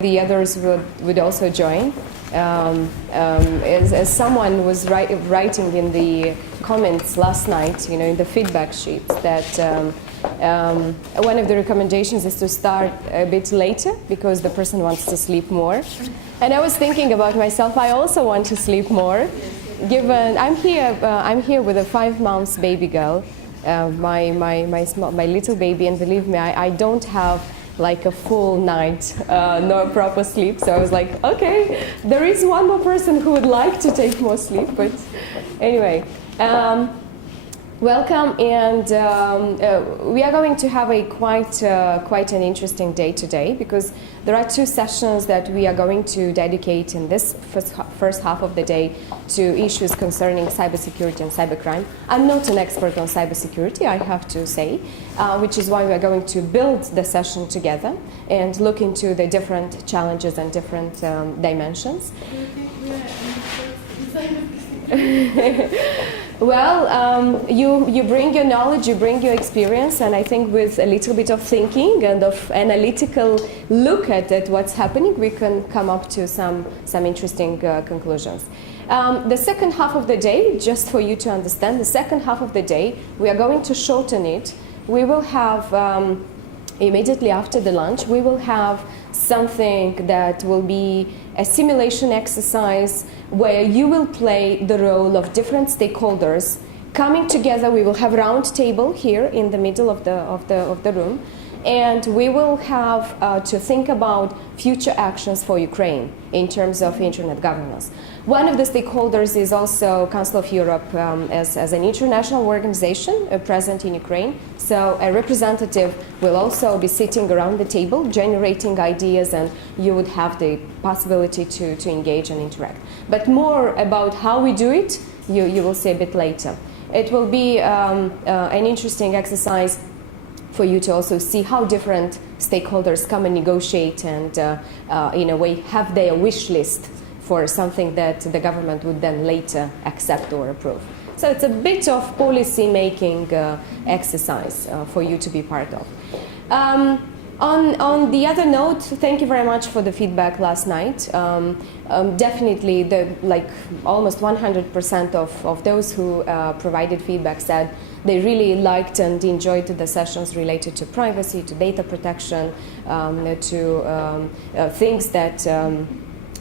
The others would also join. As someone was writing in the comments last night, in the feedback sheet, that one of the recommendations is to start a bit later because the person wants to sleep more. And I was thinking about myself, I also want to sleep more. Given I'm here with a 5 months baby girl, my little baby, and believe me, I don't have like a full night, no proper sleep. So I was like, okay, there is one more person who would like to take more sleep. But anyway, welcome, and we are going to have a quite an interesting day today, because there are 2 sessions that we are going to dedicate in this first half of the day to issues concerning cybersecurity and cybercrime. I'm not an expert on cybersecurity, I have to say, which is why we are going to build the session together and look into the different challenges and different dimensions. Well, you bring your knowledge, you bring your experience, and I think with a little bit of thinking and of analytical look at what's happening, we can come up to some interesting conclusions. The second half of the day, just for you to understand, the second half of the day, we are going to shorten it. We will have, immediately after the lunch, we will have something that will be a simulation exercise where you will play the role of different stakeholders coming together. We will have a round table here in the middle of the room, and we will have to think about future actions for Ukraine in terms of internet governance. One of the stakeholders is also Council of Europe as an international organization present in Ukraine. So a representative will also be sitting around the table, generating ideas, and you would have the possibility to engage and interact. But more about how we do it, you will see a bit later. It will be an interesting exercise for you to also see how different stakeholders come and negotiate and, in a way, have their wish list for something that the government would then later accept or approve. So it's a bit of policy-making exercise for you to be part of. On the other note, thank you very much for the feedback last night. Definitely, almost 100% of those who provided feedback said they really liked and enjoyed the sessions related to privacy, to data protection, to things that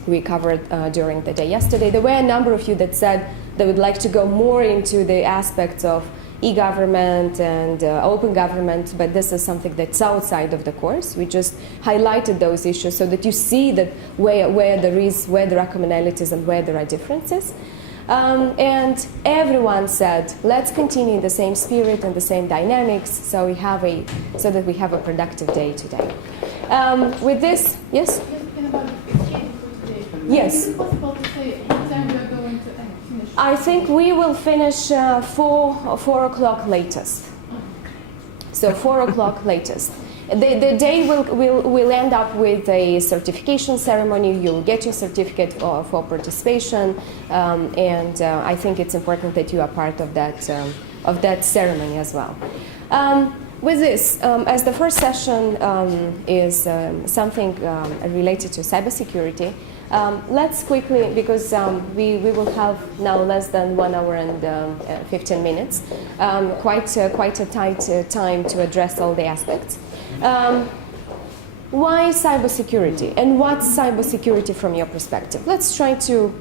we covered during the day yesterday. There were a number of you that said they would like to go more into the aspects of e-government and open government, but this is something that's outside of the course. We just highlighted those issues so that you see that where there are commonalities and where there are differences. And everyone said, let's continue in the same spirit and the same dynamics, so that we have a productive day today. With this, yes? Yes. Is it possible to say what time we are going to finish? I think we will finish 4 o'clock latest. So 4 o'clock latest. The day will end up with a certification ceremony. You'll get your certificate for participation, and I think it's important that you are part of that ceremony as well. With this, as the first session is something related to cybersecurity, let's quickly, because we will have now less than 1 hour and 15 minutes, quite a tight time to address all the aspects. Why cybersecurity, and what's cybersecurity from your perspective? Let's try to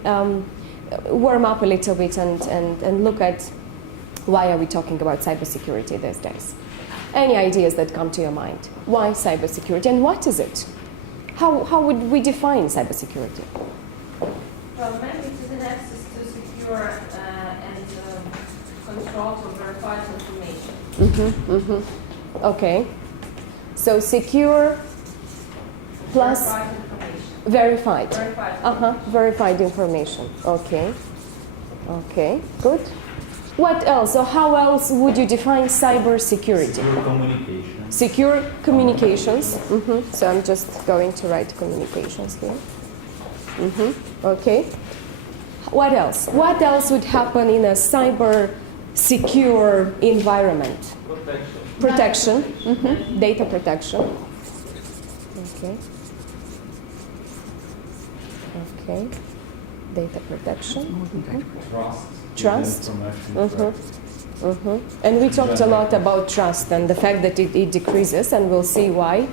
warm up a little bit and look at why are we talking about cybersecurity these days. Any ideas that come to your mind? Why cybersecurity, and what is it? How would we define cybersecurity? Well, mainly it is an access to secure and control to verified information. Okay. So secure plus verified. Verified information. Okay. Okay. Good. What else? So how else would you define cybersecurity? Secure communication. Secure communications. So I'm just going to write communications here. Okay. What else? What else would happen in a cyber secure environment? Protection. Protection. Data protection. Okay. Okay. Data protection. Trust. Trust. And we talked a lot about trust and the fact that it decreases, and we'll see why.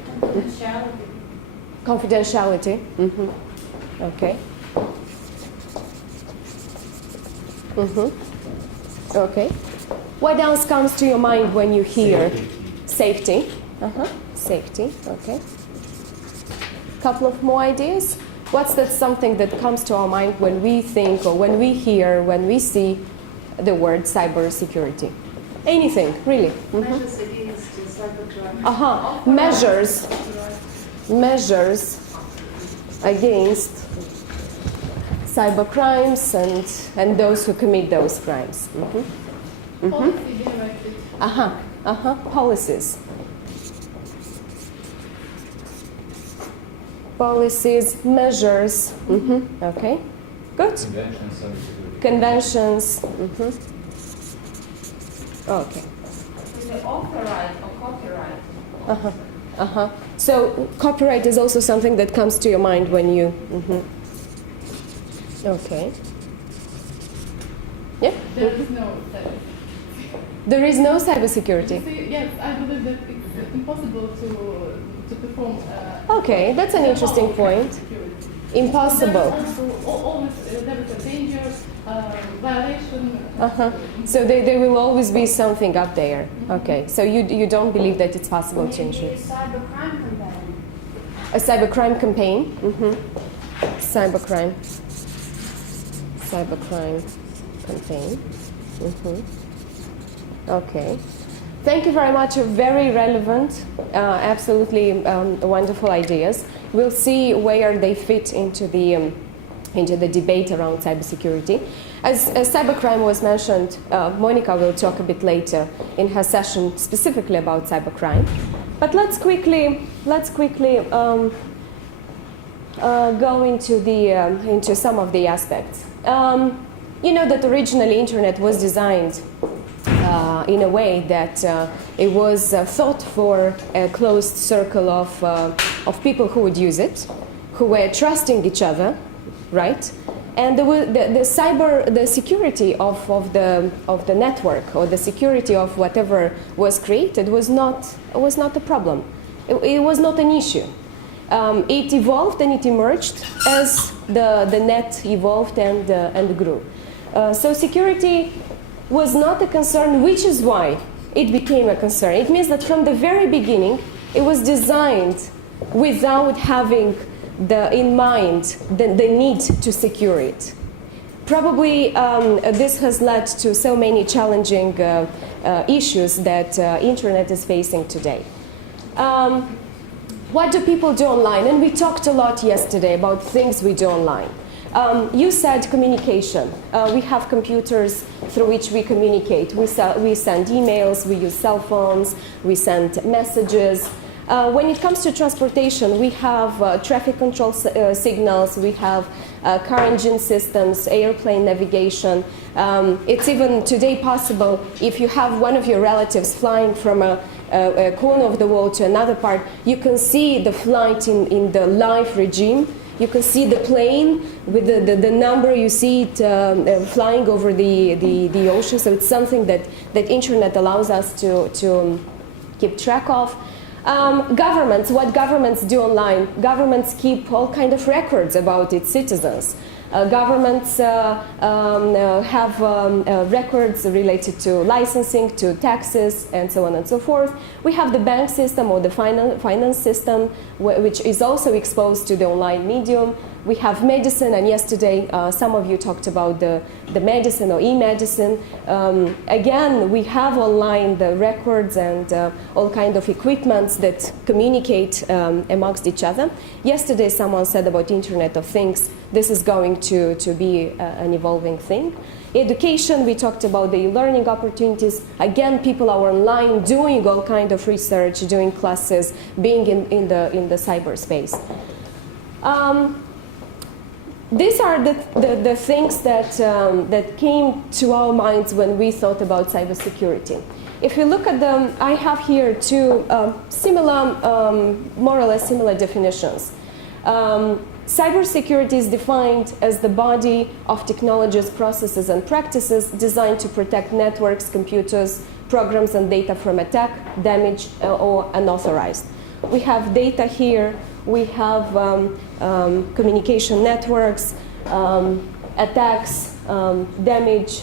Confidentiality. Okay. Okay. What else comes to your mind when you hear safety? Safety. Okay. Couple of more ideas. What's that something that comes to our mind when we think or when we hear, when we see the word cybersecurity? Anything, really. Measures against cybercrime. Measures against cybercrimes and those who commit those crimes. Policy directives. Policies. Policies, measures. Okay, good. Conventions. Okay. Is it copyright or copyright? So copyright is also something that comes to your mind when you. Okay. Yeah. There is no cyber. There is no cybersecurity. See, yes, I believe that it's impossible to perform. Okay, that's an interesting point. Security. Impossible. Always there is a danger, violation. So there will always be something up there. Okay, so you don't believe that it's possible to ensure. Maybe a cybercrime campaign. A cybercrime campaign. Cybercrime campaign. Okay. Thank you very much. Very relevant, absolutely wonderful ideas. We'll see where they fit into the debate around cybersecurity. As cybercrime was mentioned, Monica will talk a bit later in her session specifically about cybercrime. But let's quickly go into some of the aspects. You know that originally internet was designed in a way that it was thought for a closed circle of people who would use it, who were trusting each other, right? And the security of the network or the security of whatever was created was not a problem. It was not an issue. It evolved and it emerged as the net evolved and grew. So security was not a concern, which is why it became a concern. It means that from the very beginning, it was designed without having in mind the need to secure it. Probably this has led to so many challenging issues that internet is facing today. What do people do online? And we talked a lot yesterday about things we do online. You said communication. We have computers through which we communicate. We send emails, we use cell phones, we send messages. When it comes to transportation, we have traffic control signals, we have car engine systems, airplane navigation. It's even today possible if you have one of your relatives flying from a corner of the world to another part, you can see the flight in the live regime. You can see the plane with the number, you see it flying over the ocean. So it's something that internet allows us to keep track of. Governments, what governments do online? Governments keep all kind of records about its citizens. Governments have records related to licensing, to taxes, and so on and so forth. We have the bank system or the finance system, which is also exposed to the online medium. We have medicine, and yesterday some of you talked about the medicine or e-medicine. Again, we have online the records and all kind of equipments that communicate amongst each other. Yesterday someone said about Internet of Things, this is going to be an evolving thing. Education, we talked about the learning opportunities. Again, people are online doing all kind of research, doing classes, being in the cyberspace. These are the things that came to our minds when we thought about cybersecurity. If you look at them, I have here two similar, more or less similar definitions. Cybersecurity is defined as the body of technologies, processes, and practices designed to protect networks, computers, programs, and data from attack, damage, or unauthorized. We have data here. We have communication networks, attacks, damage.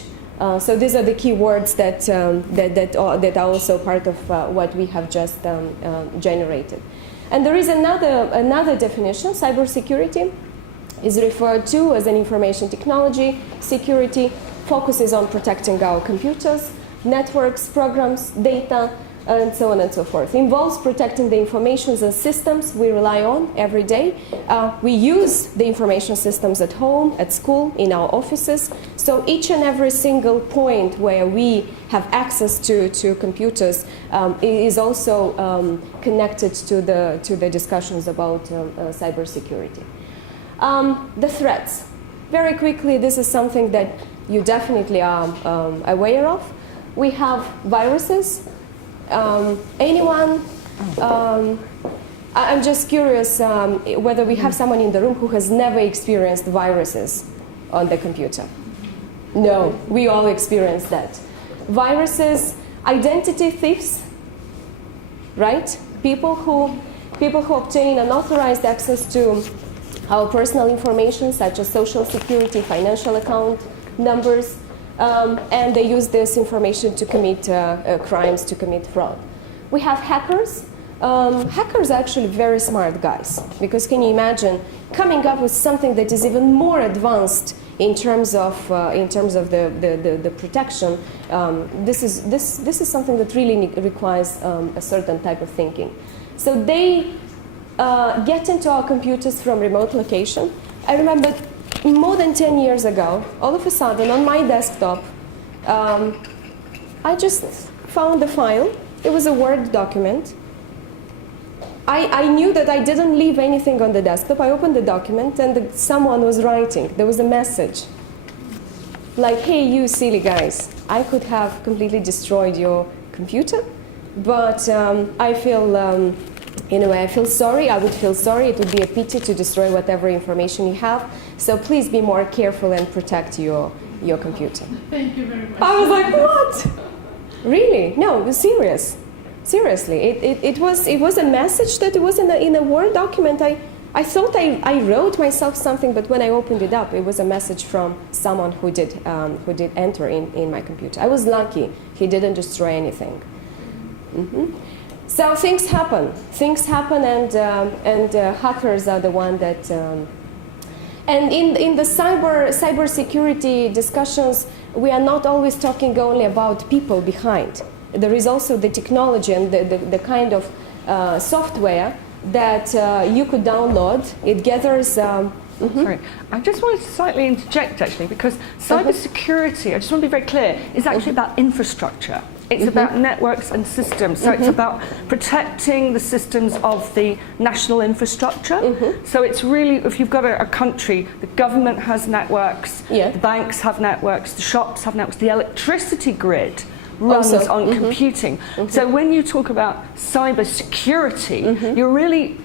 So these are the key words that are also part of what we have just generated. And there is another definition. Cybersecurity is referred to as an information technology. Security focuses on protecting our computers, networks, programs, data, and so on and so forth. Involves protecting the informations and systems we rely on every day. We use the information systems at home, at school, in our offices. So each and every single point where we have access to computers is also connected to the discussions about cybersecurity. The threats. Very quickly, this is something that you definitely are aware of. We have viruses. I'm just curious whether we have someone in the room who has never experienced viruses on the computer. No, we all experience that. Viruses, identity thieves, right? People who obtain unauthorized access to our personal information, such as social security, financial account numbers, and they use this information to commit crimes, to commit fraud. We have hackers. Hackers are actually very smart guys, because can you imagine coming up with something that is even more advanced in terms of the protection? This is something that really requires a certain type of thinking. So they get into our computers from remote location. I remember more than 10 years ago, all of a sudden on my desktop, I just found a file. It was a Word document. I knew that I didn't leave anything on the desktop. I opened the document and someone was writing. There was a message. Like, hey, you silly guys, I could have completely destroyed your computer, but I feel, in a way, I feel sorry. I would feel sorry. It would be a pity to destroy whatever information you have. So please be more careful and protect your computer. Thank you very much. I was like, what? Really? No, it was serious. Seriously, it was a message that it was in a Word document. I thought I wrote myself something, but when I opened it up, it was a message from someone who did enter in my computer. I was lucky; he didn't destroy anything. So things happen. Things happen, and hackers are the one that. And in the cybersecurity discussions, we are not always talking only about people behind. There is also the technology and the kind of software that you could download. It gathers. Sorry, I just wanted to slightly interject actually, because cybersecurity, I just want to be very clear, is actually about infrastructure. It's about networks and systems. So it's about protecting the systems of the national infrastructure. So it's really, if you've got a country, the government has networks, the banks have networks, the shops have networks, the electricity grid runs on computing. So when you talk about cybersecurity, you're really,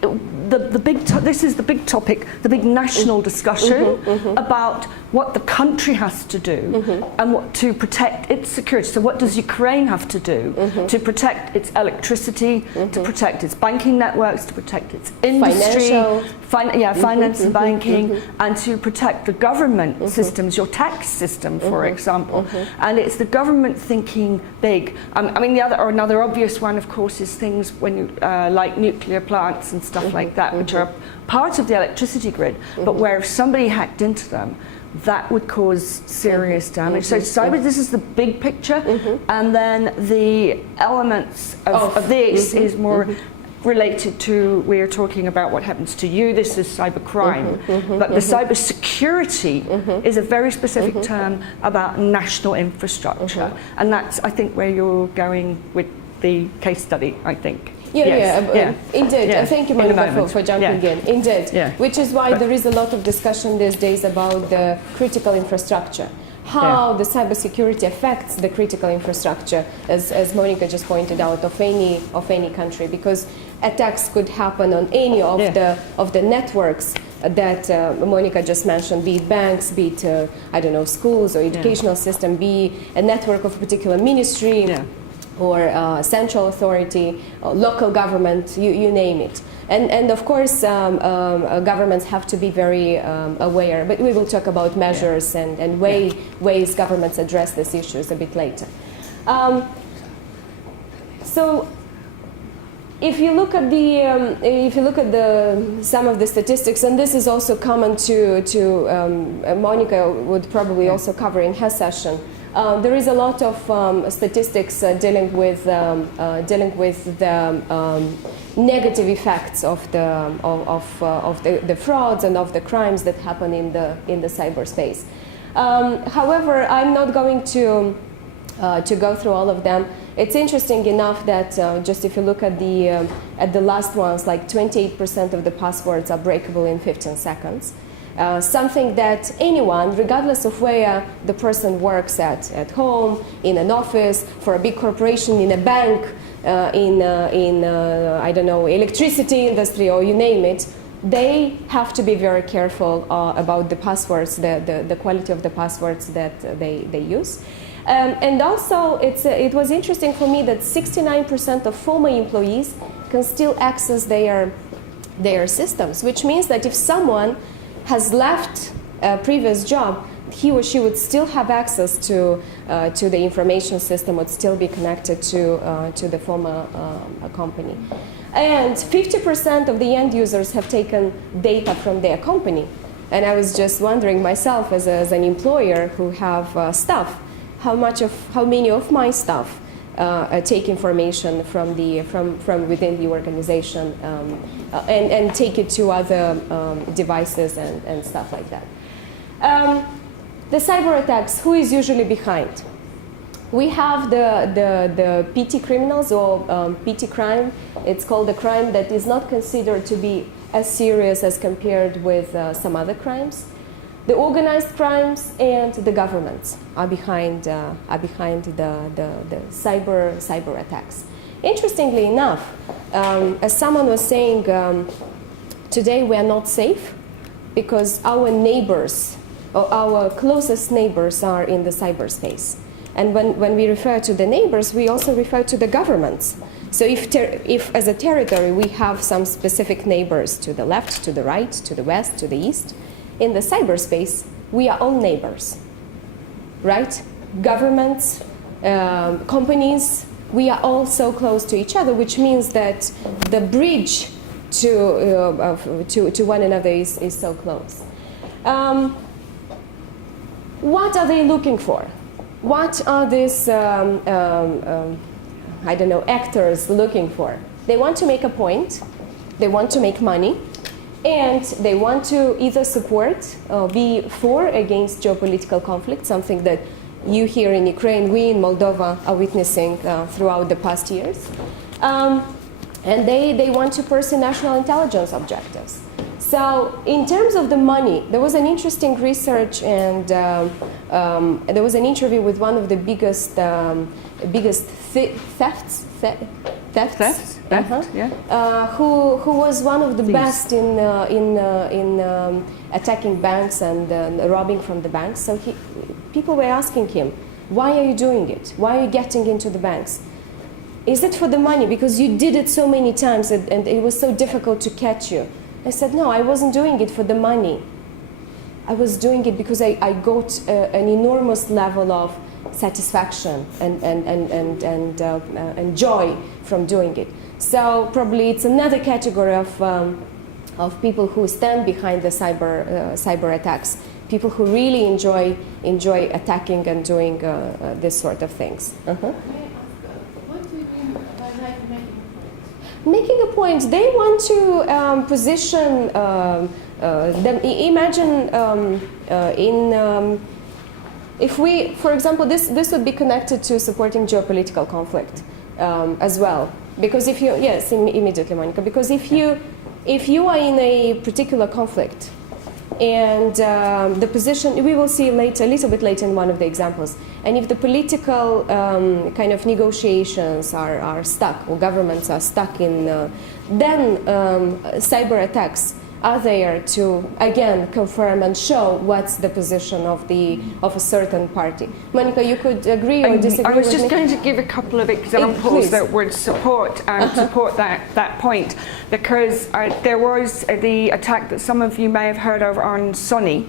this is the big topic, the big national discussion about what the country has to do and what to protect its security. So what does Ukraine have to do to protect its electricity, to protect its banking networks, to protect its industry, finance and banking, and to protect the government systems, your tax system, for example. And it's the government thinking big. I mean, another obvious one, of course, is things when you, like nuclear plants and stuff like that, which are part of the electricity grid, but where if somebody hacked into them, that would cause serious damage. So cyber, this is the big picture, and then the elements of this is more related to, we're talking about what happens to you, this is cybercrime, but the cybersecurity is a very specific term about national infrastructure, and that's, I think, where you're going with the case study, I think. Indeed. Thank you, Monica, for jumping in. Indeed, which is why there is a lot of discussion these days about the critical infrastructure, how the cybersecurity affects the critical infrastructure, as Monica just pointed out, of any country, because attacks could happen on any of the networks that Monica just mentioned, be it banks, be it, I don't know, schools or educational system, be a network of a particular ministry or central authority, local government, you name it. And of course, governments have to be very aware, but we will talk about measures and ways governments address these issues a bit later. So, if you look at some of the statistics, and this is also common to Monica would probably also cover in her session. There is a lot of statistics dealing with the negative effects of the frauds and of the crimes that happen in the cyberspace. However, I'm not going to go through all of them. It's interesting enough that just if you look at the last ones, like 28% of the passwords are breakable in 15 seconds. Something that anyone, regardless of where the person works at home, in an office, for a big corporation, in a bank, in I don't know, electricity industry, or you name it, they have to be very careful about the passwords, the quality of the passwords that they use. And also, it was interesting for me that 69% of former employees can still access their systems, which means that if someone has left a previous job, he or she would still have access to the information system, would still be connected to the former company. And 50% of the end users have taken data from their company. And I was just wondering myself, as an employer who have staff, how many of my staff take information from within the organization and take it to other devices and stuff like that. The cyber attacks, who is usually behind? We have the PT criminals or PT crime. It's called a crime that is not considered to be as serious as compared with some other crimes. The organized crimes and the governments are behind the cyber attacks. Interestingly enough, as someone was saying, today we are not safe because our neighbors, or our closest neighbors, are in the cyberspace. And when we refer to the neighbors, we also refer to the governments. So if as a territory we have some specific neighbors to the left, to the right, to the west, to the east, in the cyberspace, we are all neighbors, right? Governments, companies, we are all so close to each other, which means that the bridge to one another is so close. What are they looking for? What are these, I don't know, actors looking for? They want to make a point, they want to make money, and they want to either support or be for against geopolitical conflict, something that you here in Ukraine, we in Moldova are witnessing throughout the past years. And they want to pursue national intelligence objectives. So in terms of the money, there was an interesting research, and there was an interview with one of the biggest thefts, who was one of the best in attacking banks and robbing from the banks. So people were asking him, why are you doing it? Why are you getting into the banks? Is it for the money? Because you did it so many times and it was so difficult to catch you. I said, no, I wasn't doing it for the money. I was doing it because I got an enormous level of satisfaction and joy from doing it. So probably it's another category of people who stand behind the cyber attacks, people who really enjoy attacking and doing this sort of things. May I ask, what do you mean by making a point? Making a point, they want to position them. Imagine if we, for example, this would be connected to supporting geopolitical conflict as well. Because if you, yes, immediately, Monica. Because if you are in a particular conflict, and the position, we will see later, a little bit later in one of the examples, and if the political kind of negotiations are stuck, or governments are stuck in, then cyber attacks are there to again confirm and show what's the position of a certain party. Monica, you could agree or disagree. I was with just me? going to give a couple of examples Please. that would support that point, because there was the attack that some of you may have heard of on Sony.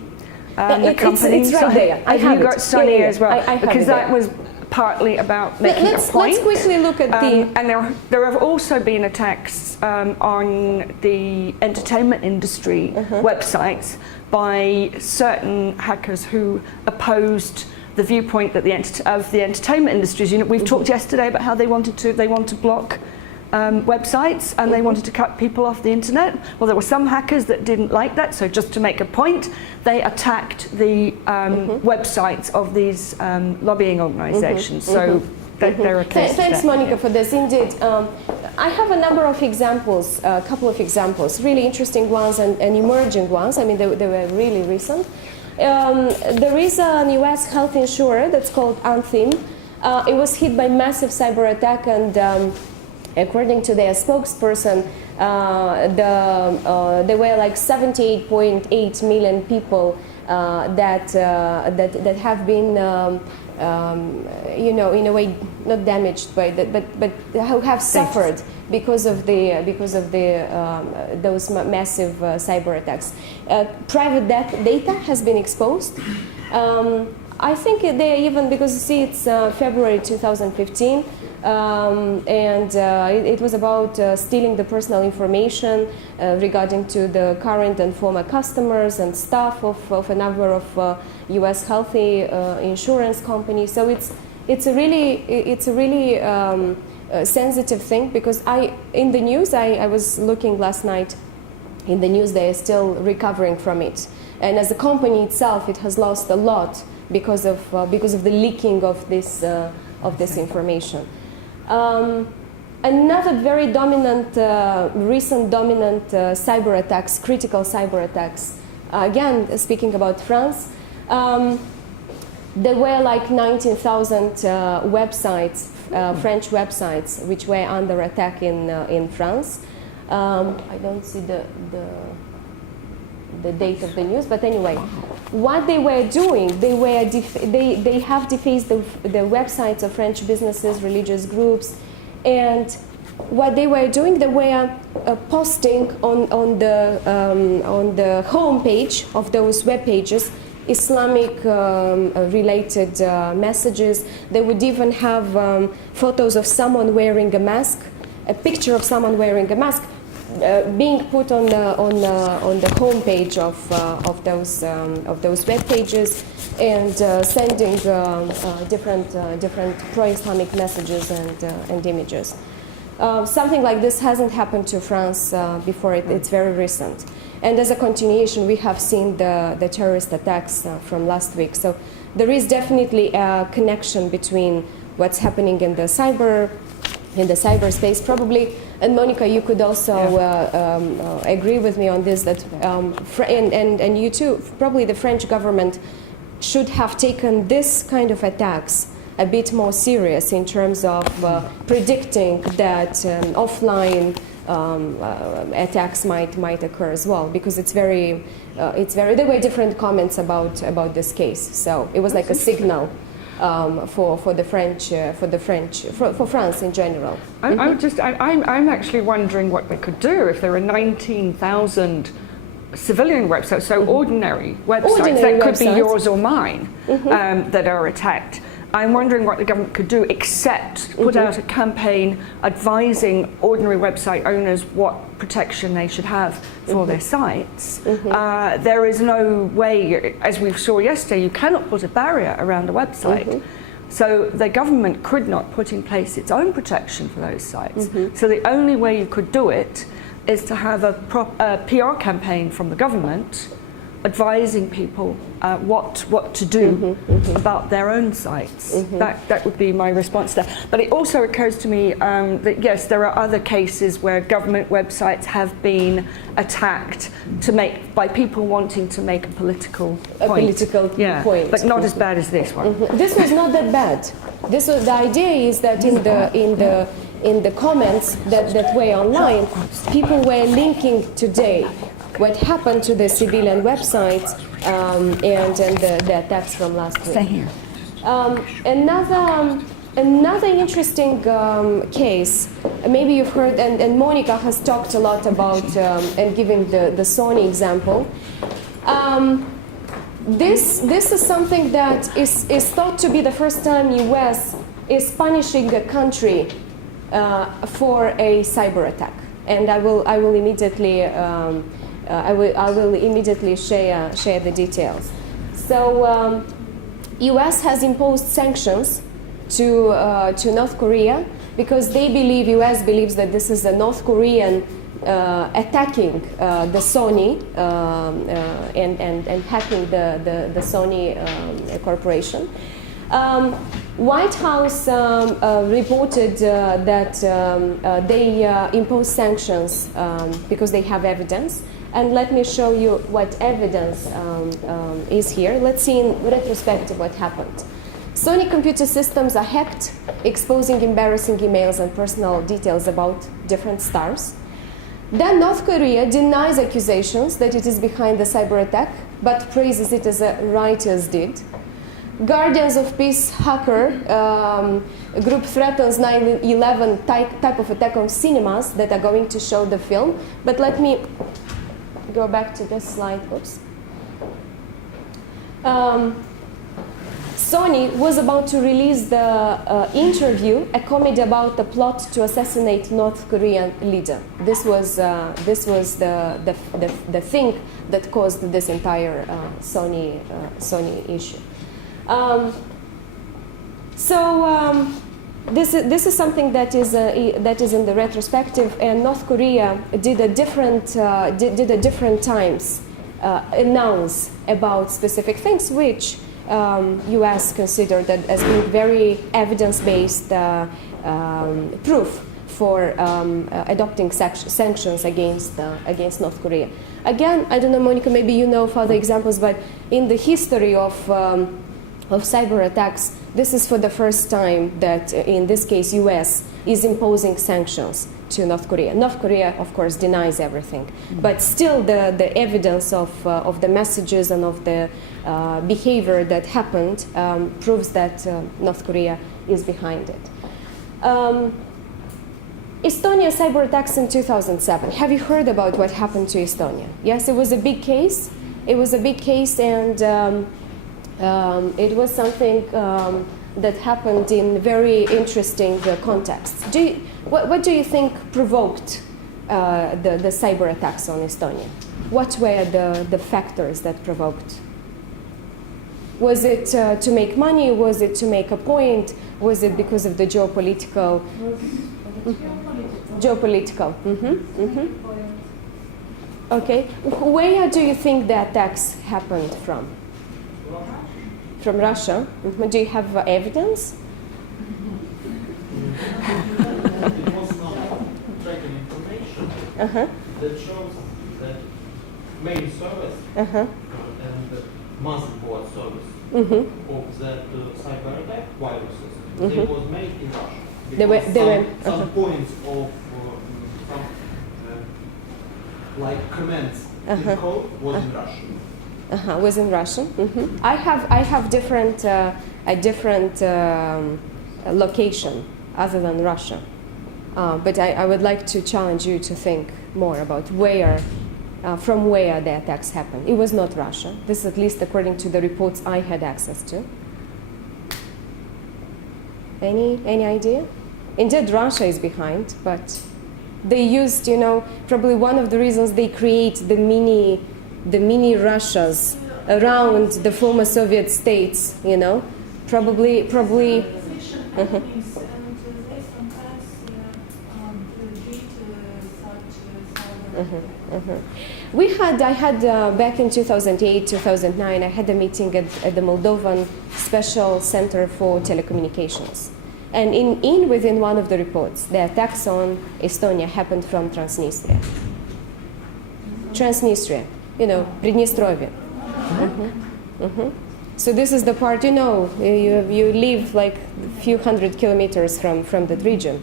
The company. It's right there. I have you got Sony as well? I because that there. was partly about making a point. Let's quickly look at the... And there have also been attacks on the entertainment industry websites by certain hackers who opposed the viewpoint that of the entertainment industries. You know, we've talked yesterday about how they want to block websites and they wanted to cut people off the internet. Well, there were some hackers that didn't like that, so just to make a point, they attacked the websites of these lobbying organizations. So they're a case. Thanks, Monica, for this. Indeed, I have a number of examples, a couple of examples, really interesting ones and emerging ones. I mean, they were really recent. There is an US health insurer that's called Anthem. It was hit by massive cyber attack, and according to their spokesperson, there were like 78.8 million people that have been, you know, in a way not damaged by that, but who have suffered because of those massive cyber attacks. Private data has been exposed. I think they even, because you see, it's February 2015. It was about stealing the personal information regarding to the current and former customers and staff of a number of U.S. healthy insurance companies. So it's a really sensitive thing, because in the news I was looking last night. In the news, they are still recovering from it, and as a company itself, it has lost a lot because of the leaking of this information. Another very dominant, recent dominant cyber attacks, critical cyber attacks. Again, speaking about France, there were like 19,000 websites, French websites, which were under attack in France. I don't see the date of the news, but anyway, what they were doing, they have defaced the websites of French businesses, religious groups, and what they were doing, they were posting on the home page of those web pages Islamic related messages. They would even have photos of someone wearing a mask, a picture of someone wearing a mask, being put on the home page of those web pages, and sending different pro-Islamic messages and images. Something like this hasn't happened to France before. It's very recent. And as a continuation, we have seen the terrorist attacks from last week. So there is definitely a connection between what's happening in the cyberspace, probably. And Monica, you could also agree with me on this, that and you too, probably the French government should have taken this kind of attacks a bit more serious in terms of predicting that offline attacks might occur as well, because there were different comments about this case. So it was like a signal for France in general. I'm actually wondering what they could do if there are 19,000 civilian websites, so ordinary websites that could be yours or mine, that are attacked. I'm wondering what the government could do, except put out a campaign advising ordinary website owners what protection they should have for their sites. There is no way, as we saw yesterday, you cannot put a barrier around a website. So the government could not put in place its own protection for those sites. So the only way you could do it is to have a PR campaign from the government advising people what to do about their own sites. That would be my response there. But it also occurs to me that yes, there are other cases where government websites have been attacked by people wanting to make a political point. Point. But not as bad as this one. This was not that bad. The idea is that in the comments that were online, people were linking today what happened to the civilian websites and the attacks from last week. Stay here. Another interesting case, maybe you've heard, and Monica has talked a lot about and giving the Sony example. This is something that is thought to be the first time US is punishing a country for a cyber attack, and I will immediately share the details. So US has imposed sanctions to North Korea because they believe, US believes that this is a North Korean attacking the Sony and hacking the Sony corporation. White House reported that they imposed sanctions because they have evidence. And let me show you what evidence is here. Let's see in retrospective what happened. Sony computer systems are hacked, exposing embarrassing emails and personal details about different stars. Then North Korea denies accusations that it is behind the cyber attack, but praises it as writers did. Guardians of Peace hacker group threatens 9/11 type of attack on cinemas that are going to show the film. But let me go back to this slide. Oops. Sony was about to release the interview, a comedy about the plot to assassinate North Korean leader. This was the thing that caused this entire Sony issue. This is something that is in the retrospective, and North Korea did a different times announce about specific things which US considered that as being very evidence-based proof for adopting sanctions against North Korea. Again, I don't know, Monica, maybe you know further examples, but in the history of cyber attacks, this is for the first time that, in this case, US is imposing sanctions to North Korea. North Korea, of course, denies everything, but still the evidence of the messages and of the behavior that happened proves that North Korea is behind it. Estonia cyber attacks in 2007. Have you heard about what happened to Estonia? Yes, it was a big case. It was a big case, and it was something that happened in very interesting contexts. What do you think provoked the cyber attacks on Estonia? What were the factors that provoked? Was it to make money? Was it to make a point? Was it because of the geopolitical? Geopolitical. Okay. Where do you think the attacks happened from? From Russia. Do you have evidence? It was tracking information that shows that main service and the motherboard service of that cyber attack viruses, they was made in Russia. Some points of some like comments in code was in Russian. Was in Russian. I have different a different location other than Russia, but I would like to challenge you to think more about where, from where the attacks happened. It was not Russia. This is at least according to the reports I had access to. Any idea? Indeed, Russia is behind, but they used, probably one of the reasons they create the mini Russias around the former Soviet states, probably. I had back in 2008, 2009, I had a meeting at the Moldovan Special Center for Telecommunications. And within one of the reports, the attacks on Estonia happened from Transnistria. Приднестровье. So this is the part, you live like a few hundred kilometers from that region.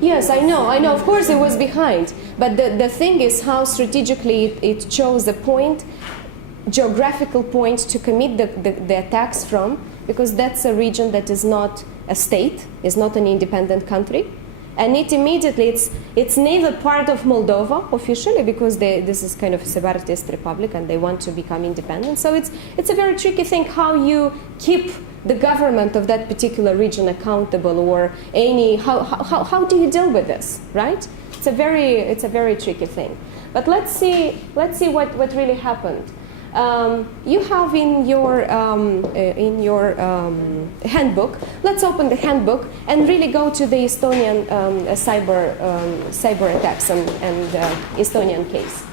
Yes, I know. Of course, it was behind. But the thing is how strategically it chose a point, geographical point to commit the attacks from, because that's a region that is not a state, is not an independent country. And it immediately, it's neither part of Moldova officially, because this is kind of a separatist republic and they want to become independent. So it's a very tricky thing how you keep the government of that particular region accountable, or how do you deal with this, right? It's a very tricky thing. But let's see what really happened. You have in your handbook. Let's open the handbook and really go to the Estonian cyber attacks and Estonian case.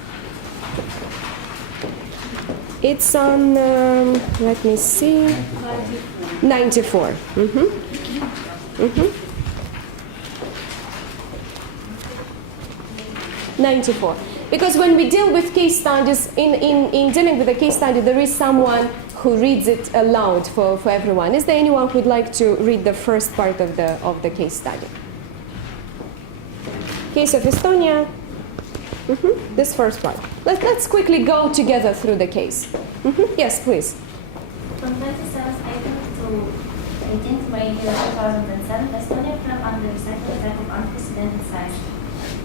It's on. Let me see. 94. 94. Because when we deal with case studies, in dealing with a case study, there is someone who reads it aloud for everyone. Is there anyone who'd like to read the first part of the case study? Case of Estonia. This first part. Let's quickly go together through the case. Yes, please. From 27th April to 18th May 2007, Estonia fell under the cyber attack of unprecedented size.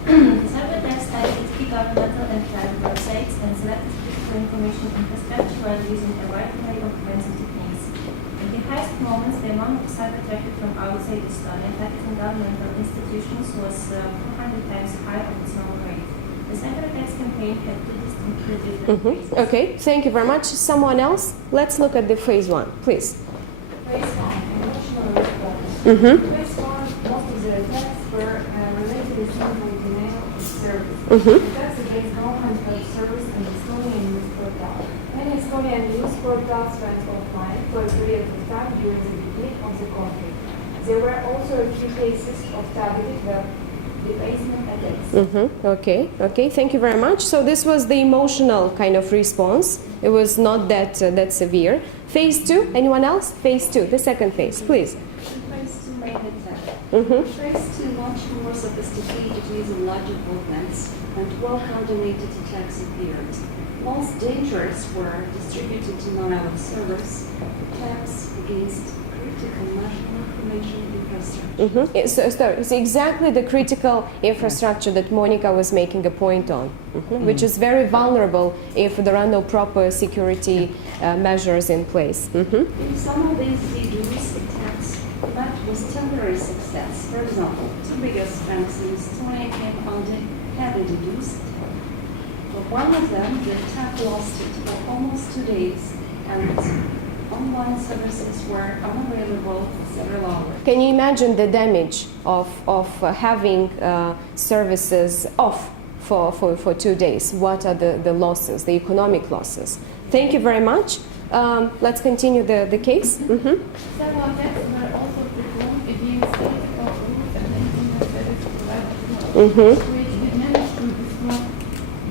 The cyber attacks targeted key governmental and private websites and selected critical information infrastructure while using a wide array of offensive techniques. At the highest moments, the amount of cyber traffic from outside Estonia affecting governmental institutions was 400 times higher of its normal rate. The cyber attacks campaign had two distinctly different phases. Okay, thank you very much. Someone else? Let's look at the phase one, please. Phase 1, emotional response. Phase 1, most of the attacks were related to simple denial of service. Attacks against government web service and Estonian news portal. Many Estonian news portals went offline for a period of time during the beginning of the conflict. There were also a few cases of targeted web defacement attacks. Okay. Thank you very much. So this was the emotional kind of response. It was not that severe. Phase 2. Anyone else? Phase 2. The second phase, please. Phase 2 main attack. Phase 2 much more sophisticated using larger movements and well-coordinated attacks appeared. Most dangerous were distributed denial of service, attacks against critical national information infrastructure. So it's exactly the critical infrastructure that Monica was making a point on, which is very vulnerable if there are no proper security measures in place. In some of these DDoS attacks, that was temporary success. For example, two biggest banks in Estonia came under heavy DDoS. For one of them, the attack lasted for almost 2 days, and online services were unavailable for several hours. Can you imagine the damage of having services off for 2 days? What are the losses, the economic losses? Thank you very much. Let's continue the case. Several attacks were also performed against critical rules and internet service providers, which did manage to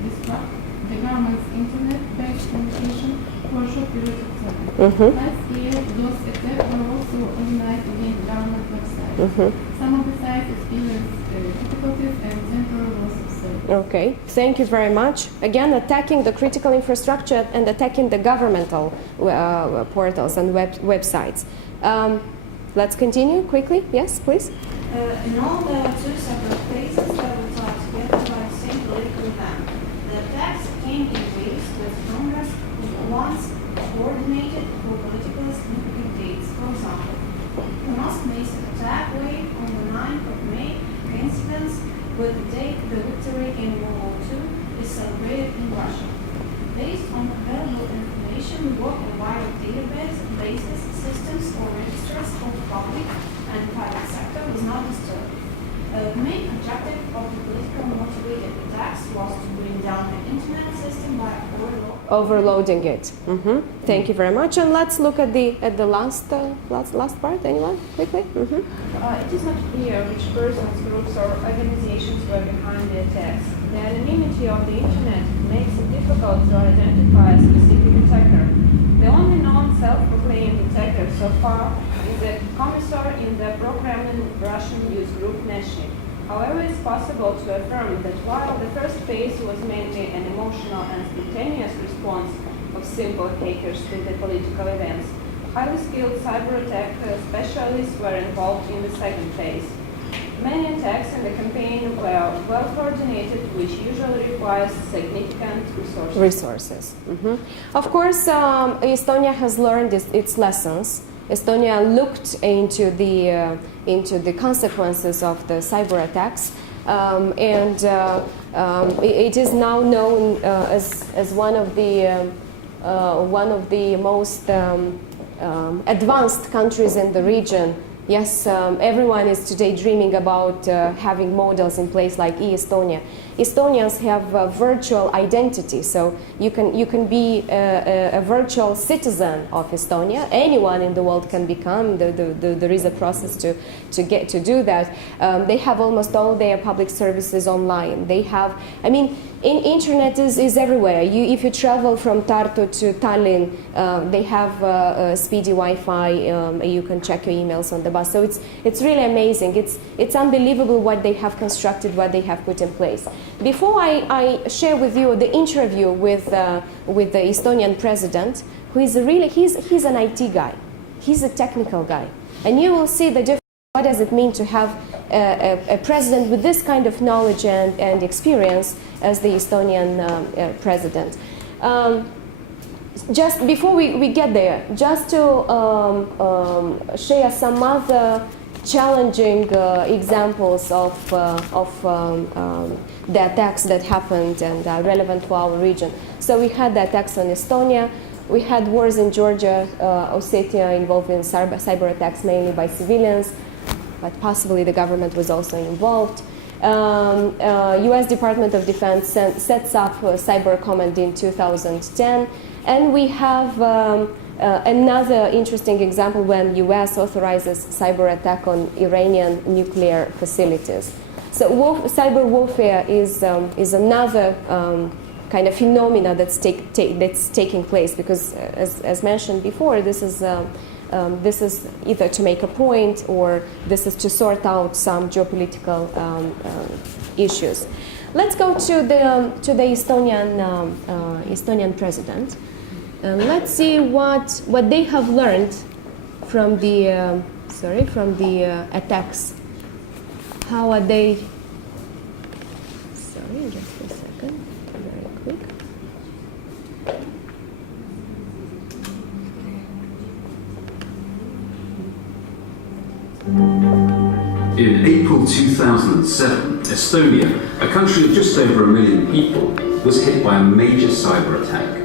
disrupt the government's internet-based communication for a short period of time. Last year, those attacks were also organized against government websites. Some of the sites experienced difficulties and temporary loss of service. Okay, thank you very much. Again, attacking the critical infrastructure and attacking the governmental portals and websites. Let's continue quickly. Yes, please. In all, there are two separate phases that were tied together by the same political event. The attacks came in waves with Congress once coordinated for politically significant dates. For example, the most massive attack wave on the 9th of May coincidence with the date the victory in World War II is celebrated in Russia. Based on available information, work in wide databases, systems, or registers of the public and private sector was not disturbed. The main objective of the politically motivated attacks was to bring down the internet system by Overloading it. Thank you very much. And let's look at the last part. Anyone quickly? It is not clear which persons, groups, or organizations were behind the attacks. The anonymity of the internet makes it difficult to identify a specific attacker. The only known self-proclaimed attacker so far is a commissar in the pro-Kremlin Russian news group Neshik. However, it's possible to affirm that while the first phase was mainly an emotional and spontaneous response of simple hackers to the political events, highly skilled cyber attack specialists were involved in the second phase. Many attacks in the campaign were well coordinated, which usually requires significant resources. Of course, Estonia has learned its lessons. Estonia looked into the consequences of the cyber attacks, and it is now known as one of the most advanced countries in the region. Yes, everyone is today dreaming about having models in place like e-Estonia. Estonians have a virtual identity, so you can be a virtual citizen of Estonia. Anyone in the world can become. There is a process to get to do that. They have almost all their public services online. They have, I mean, internet is everywhere. If you travel from Tartu to Tallinn, they have speedy Wi-Fi. You can check your emails on the bus. So it's really amazing. It's unbelievable what they have constructed, what they have put in place. Before I share with you the interview with the Estonian president, who is he's an IT guy. He's a technical guy, and you will see the difference. What does it mean to have a president with this kind of knowledge and experience as the Estonian president? Just before we get there, just to share some other challenging examples of the attacks that happened and are relevant to our region. So we had the attacks on Estonia. We had wars in Georgia, Ossetia, involving cyber attacks mainly by civilians, but possibly the government was also involved. U.S. Department of Defense sets up Cyber Command in 2010, and we have another interesting example when U.S. authorizes cyber attack on Iranian nuclear facilities. So cyber warfare is another kind of phenomena that's taking place, because as mentioned before, this is either to make a point or this is to sort out some geopolitical issues. Let's go to the Estonian president. Let's see what they have learned from the attacks. How are they? Sorry, just a second. Very quick. In April 2007, Estonia, a country of just over 1 million people, was hit by a major cyber attack.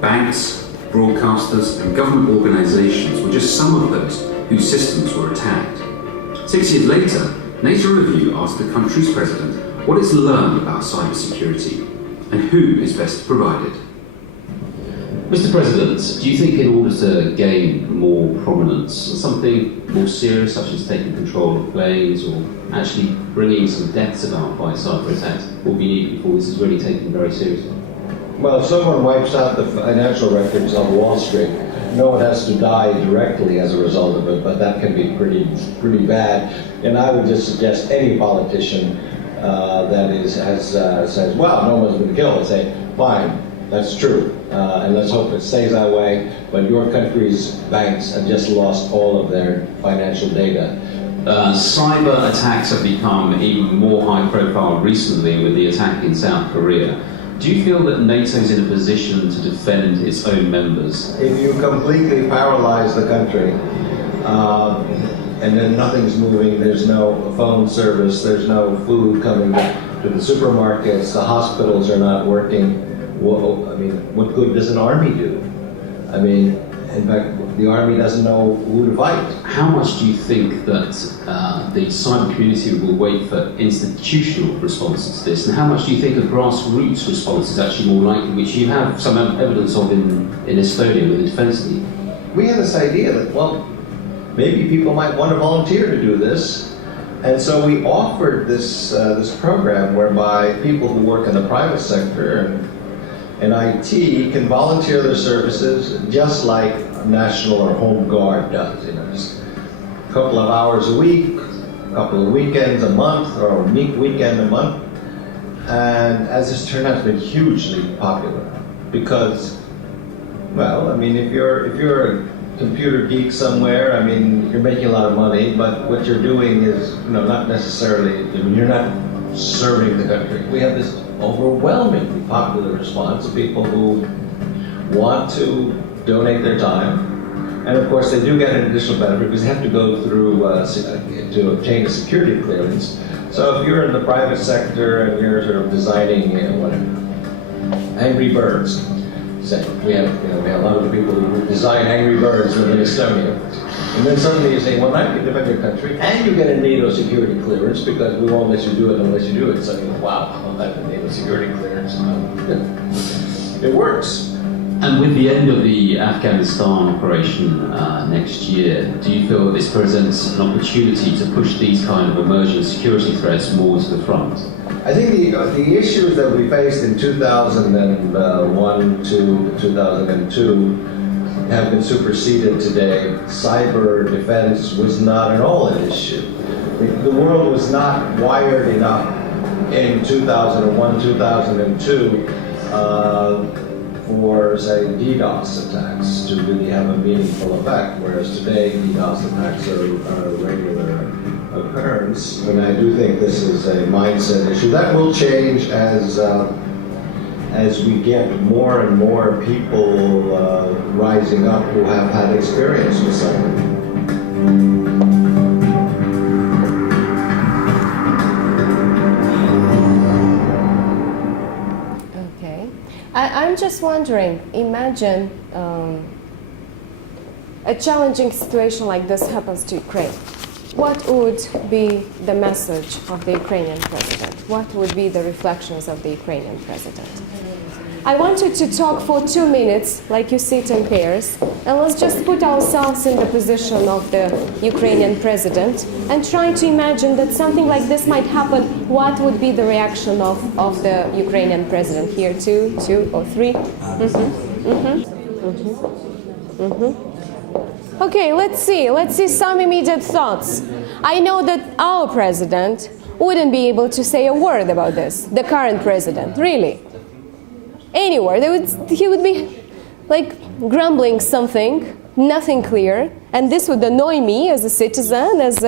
Banks, broadcasters, and government organizations were just some of those whose systems were attacked. 6 years later, NATO Review asked the country's president what it's learned about cybersecurity and who is best to provide it. Mr. President, do you think in order to gain more prominence, something more serious such as taking control of planes or actually bringing some deaths about by cyber attacks will be needed before this is really taken very seriously? Well, if someone wipes out the financial records on Wall Street, no one has to die directly as a result of it, but that can be pretty bad. And I would just suggest any politician says, well, no one's been killed, and say, fine, that's true, and let's hope it stays that way, but your country's banks have just lost all of their financial data. Cyber attacks have become even more high profile recently with the attack in South Korea. Do you feel that NATO's in a position to defend its own members? If you completely paralyze the country, and then nothing's moving, there's no phone service, there's no food coming to the supermarkets, the hospitals are not working, well, I mean, what good does an army do? I mean, in fact, the army doesn't know who to fight. How much do you think that the cyber community will wait for institutional responses to this? And how much do you think a grassroots response is actually more likely, which you have some evidence of in Estonia with the defense league? We had this idea that, well, maybe people might want to volunteer to do this. And so we offered this program whereby people who work in the private sector and IT can volunteer their services just like National or Home Guard does. You know, just a couple of hours a week, couple of weekends a month, or a weekend a month. And as it's turned out, it's been hugely popular because, well, I mean, if you're a computer geek somewhere, I mean, you're making a lot of money, but what you're doing is, not necessarily, you're not serving the country. We have this overwhelmingly popular response of people who want to donate their time. And of course, they do get an additional benefit because they have to go through to obtain a security clearance. So if you're in the private sector and you're sort of designing, Angry Birds, say we have a lot of people who design Angry Birds within Estonia, and then suddenly you say, well, now you can defend your country, and you get a NATO security clearance because we won't let you do it unless you do it. So wow, I'll have the NATO security clearance. It works. And with the end of the Afghanistan operation next year, do you feel that this presents an opportunity to push these kind of emerging security threats more to the front? I think the issues that we faced in 2001 to 2002 have been superseded today. Cyber defense was not at all an issue. The world was not wired enough in 2001, 2002 for, say, DDoS attacks to really have a meaningful effect, whereas today DDoS attacks are a regular occurrence. And I do think this is a mindset issue. That will change as we get more and more people rising up who have had experience with cyber. I'm just wondering, imagine a challenging situation like this happens to Ukraine. What would be the message of the Ukrainian president? What would be the reflections of the Ukrainian president? I wanted to talk for 2 minutes, like you sit in pairs, and let's just put ourselves in the position of the Ukrainian president and try to imagine that something like this might happen. What would be the reaction of the Ukrainian president? Here, two or three? Okay, let's see some immediate thoughts. I know that our president wouldn't be able to say a word about this, the current president, really. Anywhere, he would be like grumbling something, nothing clear, and this would annoy me as a citizen, as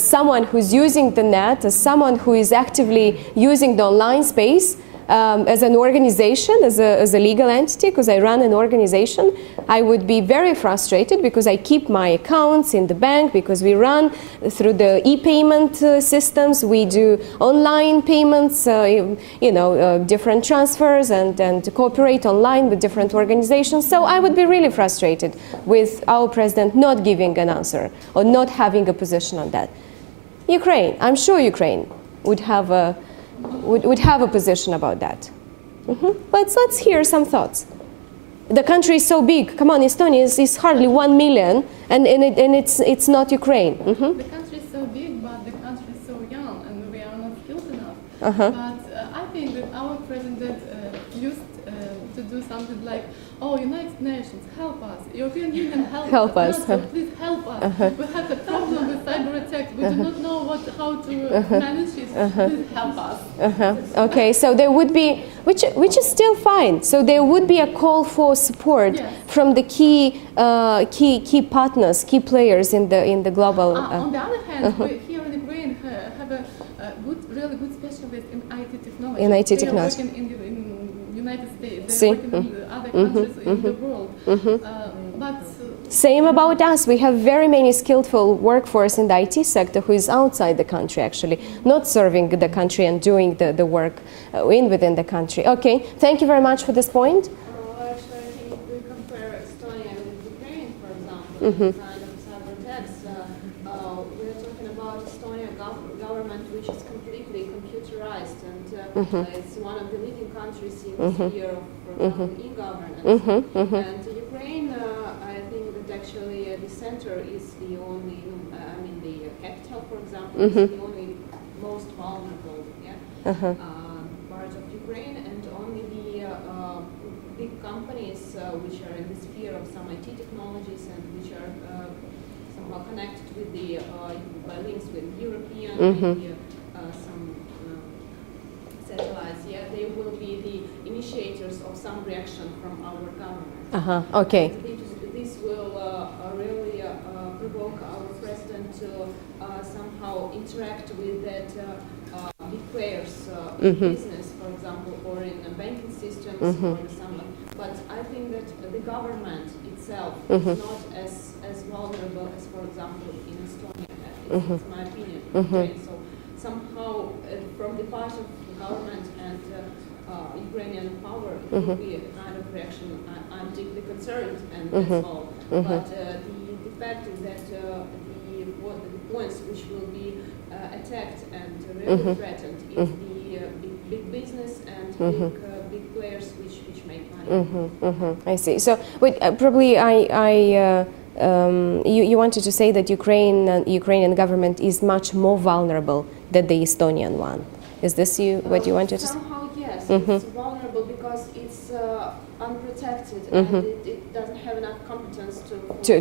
someone who's using the net, as someone who is actively using the online space, as an organization, as a legal entity, because I run an organization. I would be very frustrated because I keep my accounts in the bank, because we run through the e-payment systems, we do online payments, different transfers, and cooperate online with different organizations. So I would be really frustrated with our president not giving an answer or not having a position on that. Ukraine, I'm sure Ukraine would have a position about that. Let's hear some thoughts. The country is so big. Come on, Estonia is hardly 1 million, and it's not Ukraine. The country is so big, but the country is so young, and we are not skilled enough. But I think that our president used to do something like, "Oh, United Nations, help us! European Union, help us! NATO, please help us! We have a problem with cyber attacks. We do not know how to manage it. Please help us." Okay, so there would be, which is still fine. So there would be a call for support from the key partners, key players in the global. On the other hand, we here in Ukraine have a really good specialist in IT technology. In IT technology. They are working in United States. They're working in other countries in the world. Same about us. We have very many skillful workforce in the IT sector who is outside the country, actually, not serving the country and doing the work within the country. Okay, thank you very much for this point. Actually, I think if we compare Estonia with Ukraine, for example, kind of cyber attacks, we're talking about Estonia government, which is completely computerized, and it's one of the leading countries in the sphere of, for example, e-governance. And Ukraine, I think that actually the center is the only, the capital, for example, is the only most vulnerable part of Ukraine, and only the big companies which are in the sphere of some IT technologies and which are some somehow connected with the by links with European, maybe, some satellites. Yeah, they will be the initiators of some reaction from our government. Okay. This will really provoke our president to somehow interact with that big players in business, for example, or in banking systems, or some. But I think that the government itself is not as vulnerable as, for example, in Estonia. It's my opinion. Okay? So somehow, from the part of the government and Ukrainian power, it will be a kind of reaction. I'm deeply concerned, and that's all. But the fact is that the points which will be attacked and really threatened is the big business and big players which make money. I see. So, wait, probably you wanted to say that Ukrainian government is much more vulnerable than the Estonian one. Is this what you wanted to say? Somehow, yes. It's vulnerable because it's unprotected and it doesn't have enough competence to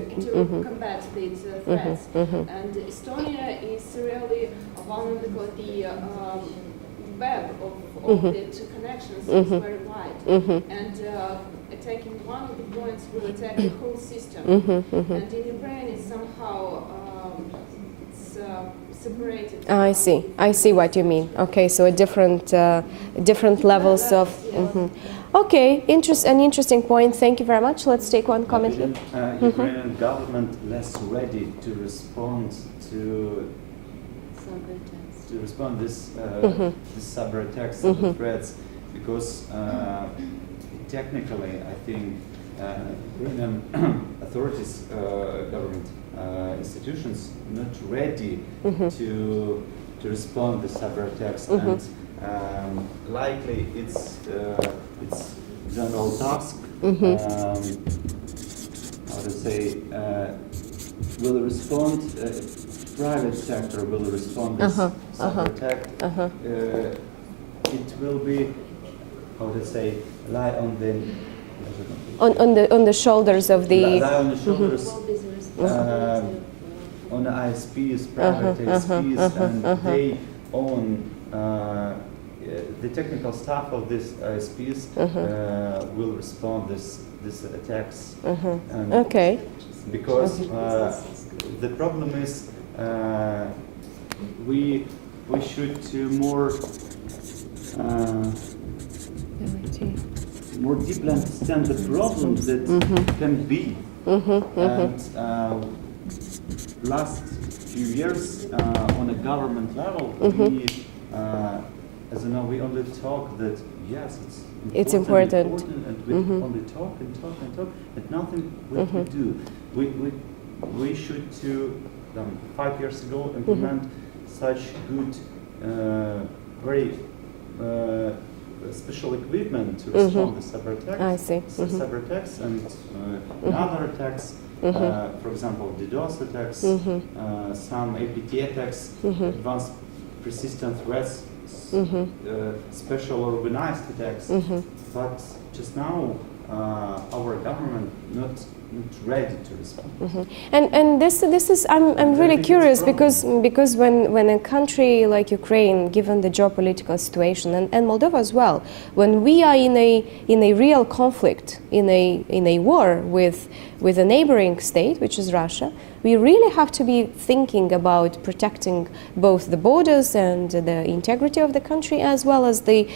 combat these threats. And Estonia is really vulnerable because the web of the connections is very wide. And attacking one of the points will attack the whole system. And in Ukraine, it's somehow separated. I see what you mean. Okay, so a different levels of. Okay, an interesting point. Thank you very much. Let's take one comment here. Ukrainian government less ready to respond to this cyber attacks and the threats, because technically I think Ukrainian authorities, government institutions not ready to respond to cyber attacks, and likely it's general task. How to say? Will respond. Private sector will respond to cyber attack. It will be, how to say, lie on the on the shoulders of the on the shoulders on the ISPs, private ISPs, and they own the technical staff of these ISPs will respond this attacks. And okay. Because the problem is we should more deeply understand the problems that can be. And last few years on a government level, we, as you know, we only talk that yes, it's important, and we only talk, but nothing what we do. We should 5 years ago implement such good, very special equipment to respond to cyber attacks. I see. Cyber attacks and other attacks. For example, DDoS attacks, some APT attacks, advanced persistent threats, special organized attacks. But just now, our government not ready to respond. And this is I'm really curious because when a country like Ukraine, given the geopolitical situation, and Moldova as well, when we are in a real conflict, in a war with a neighboring state, which is Russia, we really have to be thinking about protecting both the borders and the integrity of the country, as well as the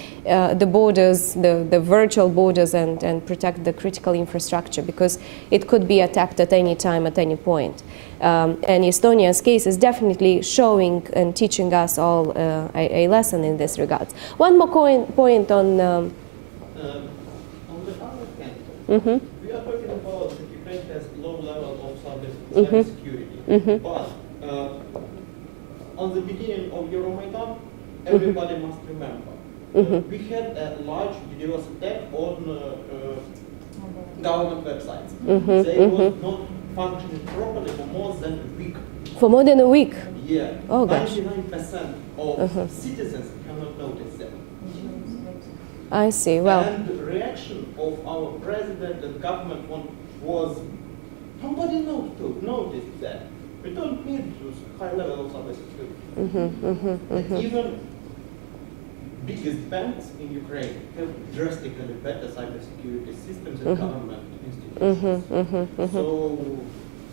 borders, the virtual borders, and protect the critical infrastructure, because it could be attacked at any time, at any point. And Estonia's case is definitely showing and teaching us all a lesson in this regard. One more point on. On the other hand, we are talking about that Ukraine has low level of cybersecurity, but on the beginning of Euromaidan, everybody must remember we had a large DDoS attack on government websites. They were not functioning properly for more than a week. For more than a week? Yeah. Oh gosh. 99% of citizens cannot notice that. I see. Well. And the reaction of our president and government was nobody noticed that. We don't need high level of cybersecurity. Even biggest banks in Ukraine have drastically better cybersecurity systems than government institutions. So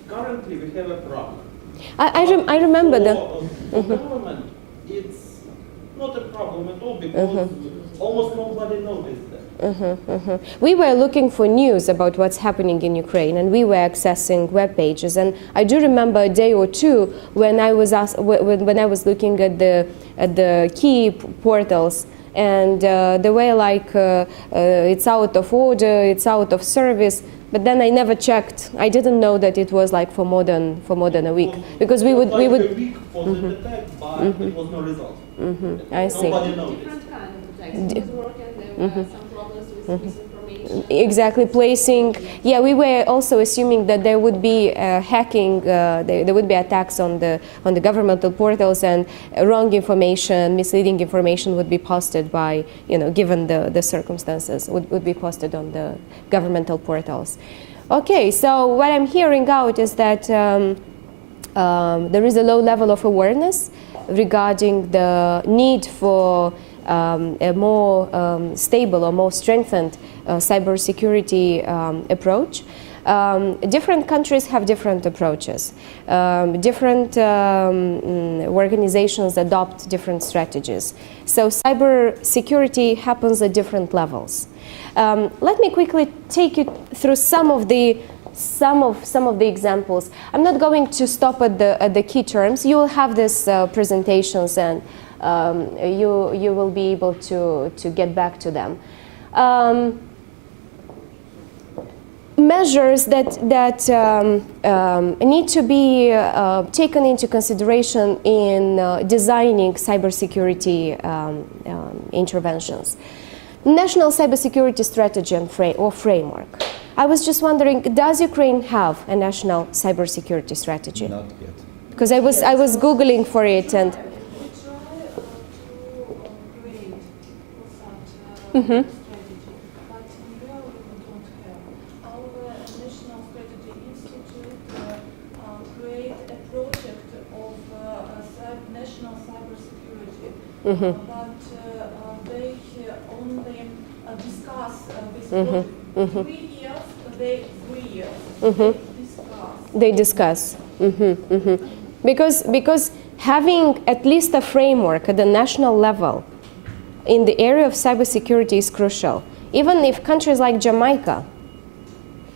currently we have a problem. I remember that. For government, it's not a problem at all because almost nobody noticed that. We were looking for news about what's happening in Ukraine, and we were accessing web pages. And I do remember a day or two when I was when I was looking at the key portals, and they were like, it's out of order, it's out of service. But then I never checked. I didn't know that it was like for more than a week, because we would. A week for the attack, but it was no result. I see. Nobody noticed. Different kind of attacks. It was working, there were some problems with misinformation. Exactly, placing. Yeah, we were also assuming that there would be hacking, there would be attacks on the governmental portals, and wrong information, misleading information would be posted by, given the circumstances, would be posted on the governmental portals. Okay, so what I'm hearing out is that there is a low level of awareness regarding the need for a more stable or more strengthened cybersecurity approach. Different countries have different approaches. Different organizations adopt different strategies. So cybersecurity happens at different levels. Let me quickly take you through some of the examples. I'm not going to stop at the key terms. You will have these presentations, and you will be able to get back to them. Measures that need to be taken into consideration in designing cybersecurity interventions. National cybersecurity strategy and framework. I was just wondering, does Ukraine have a national cybersecurity strategy? Not yet. Because I was Googling for it, and We try to create such Mhm. strategy, but in reality we don't have. Our National Strategy Institute create a project of national cybersecurity, but they only discuss this project. 3 years, 3 years, they discuss. Because having at least a framework at the national level in the area of cybersecurity is crucial. Even if countries like Jamaica,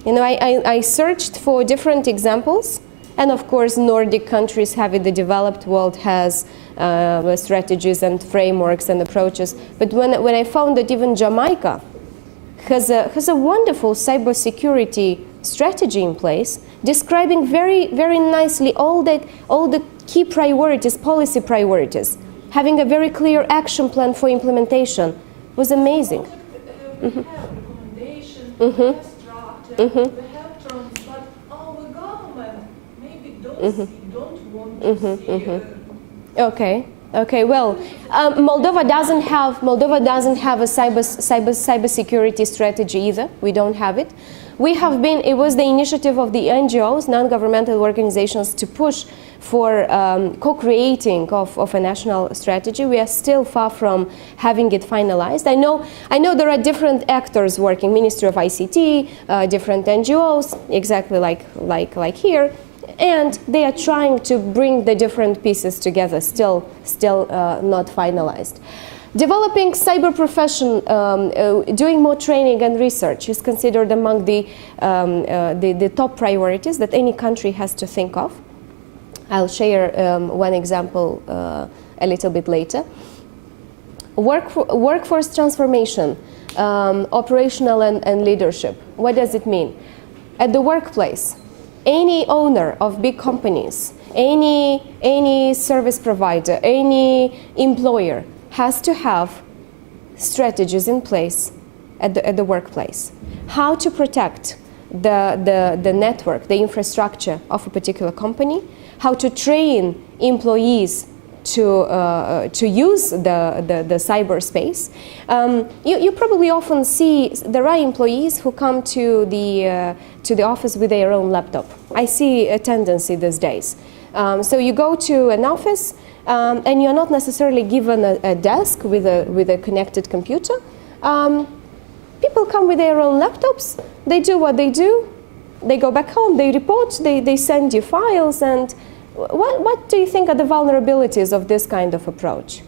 I searched for different examples, and of course Nordic countries have it, the developed world has strategies and frameworks and approaches. But when I found that even Jamaica has a wonderful cybersecurity strategy in place, describing very, very nicely all the key priorities, policy priorities, having a very clear action plan for implementation, was amazing. We have recommendations, we have structure, we have terms, but our government maybe don't want to see. Okay. Well, Moldova doesn't have a cybersecurity strategy either. We don't have it. It was the initiative of the NGOs, non-governmental organizations, to push for co-creating of a national strategy. We are still far from having it finalized. I know there are different actors working, Ministry of ICT, different NGOs, exactly like here, and they are trying to bring the different pieces together, still not finalized. Developing cyber profession, doing more training and research is considered among the top priorities that any country has to think of. I'll share one example a little bit later. Workforce transformation, operational and leadership. What does it mean? At the workplace, any owner of big companies, any service provider, any employer has to have strategies in place at the workplace. How to protect the network, the infrastructure of a particular company, how to train employees to use the cyberspace. You probably often see there are employees who come to the office with their own laptop. I see a tendency these days. So you go to an office and you're not necessarily given a desk with a connected computer. People come with their own laptops, they do what they do, they go back home, they report, they send you files, and what do you think are the vulnerabilities of this kind of approach?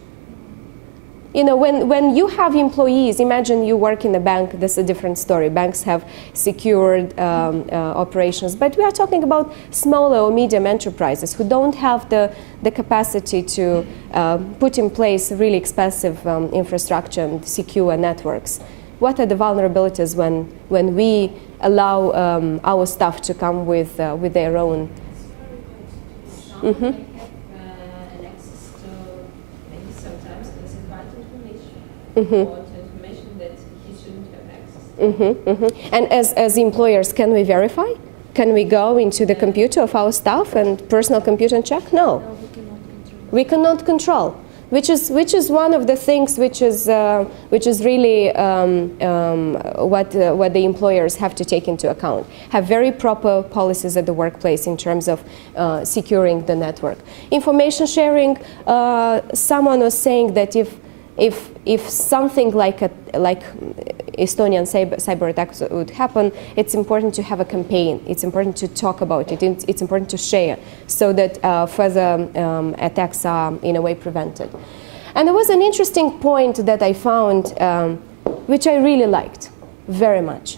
You know, when you have employees, imagine you work in a bank, this is a different story. Banks have secured operations, but we are talking about smaller or medium enterprises who don't have the capacity to put in place really expensive infrastructure and secure networks. What are the vulnerabilities when we allow our staff to come with their own? Mm-hmm. or to information that he shouldn't have access to. Mm-hmm, mm-hmm. And as employers, can we verify? Can we go into the computer of our staff and personal computer and check? No. We cannot control. Which is one of the things which is really what the employers have to take into account. Have very proper policies at the workplace in terms of securing the network. Information sharing. Someone was saying that if something like Estonian cyber attacks would happen, it's important to have a campaign. It's important to talk about it. It's important to share so that further attacks are in a way prevented. And there was an interesting point that I found, which I really liked very much.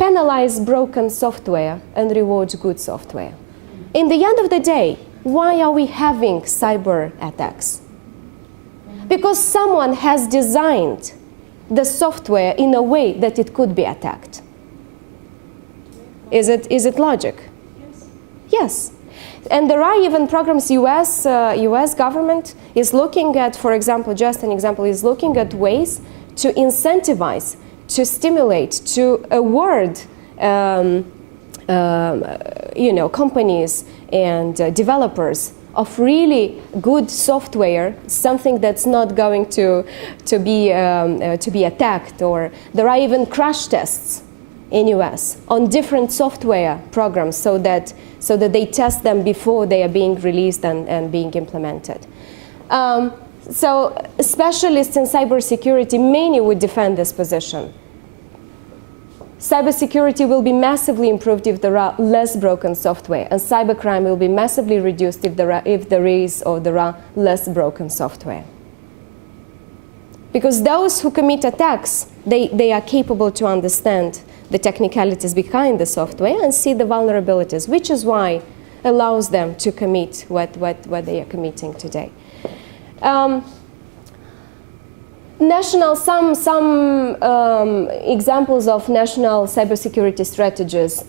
Penalize broken software and reward good software. In the end of the day, why are we having cyber attacks? Because someone has designed the software in a way that it could be attacked. Is it logic? Yes. Yes. And there are even programs, US government is looking at, for example, just an example, is looking at ways to incentivize, to stimulate, to award companies and developers of really good software, something that's not going to be attacked. Or there are even crash tests in US on different software programs so that they test them before they are being released and being implemented. So specialists in cybersecurity, many would defend this position. Cybersecurity will be massively improved if there are less broken software, and cybercrime will be massively reduced if there are less broken software. Because those who commit attacks, they are capable to understand the technicalities behind the software and see the vulnerabilities, which is why allows them to commit what they are committing today. Some examples of national cybersecurity strategies.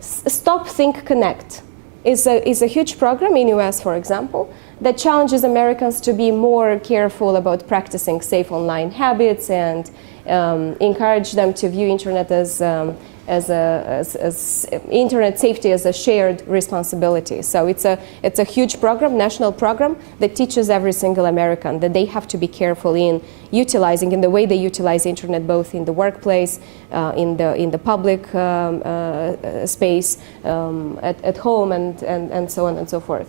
Stop, Think, Connect is a huge program in US, for example, that challenges Americans to be more careful about practicing safe online habits and encourage them to view internet as internet safety as a shared responsibility. So it's a huge program, national program, that teaches every single American that they have to be careful in utilizing, in the way they utilize internet, both in the workplace, in the public space, at home, and so on and so forth.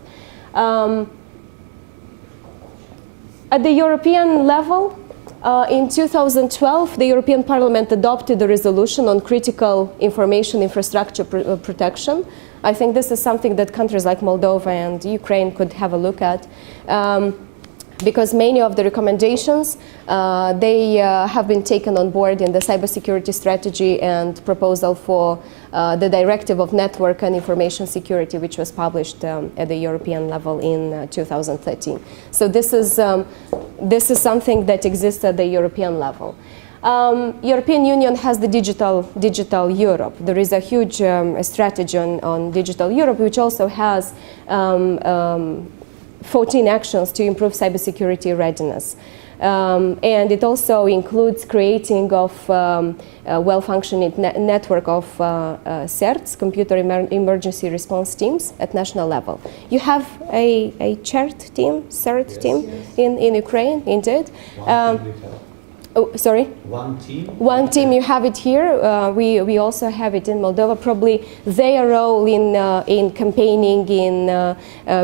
At the European level, in 2012, the European Parliament adopted a resolution on critical information infrastructure protection. I think this is something that countries like Moldova and Ukraine could have a look at. Because many of the recommendations, they have been taken on board in the cybersecurity strategy and proposal for the Directive of Network and Information Security, which was published at the European level in 2013. So this is something that exists at the European level. European Union has the digital Europe. There is a huge strategy on digital Europe, which also has 14 actions to improve cybersecurity readiness. And it also includes creating of a well-functioning network of CERTs, computer emergency response teams, at national level. You have a CERT team, in Ukraine, indeed. Oh, sorry? One team? One team, you have it here. We also have it in Moldova. Probably their role in campaigning, in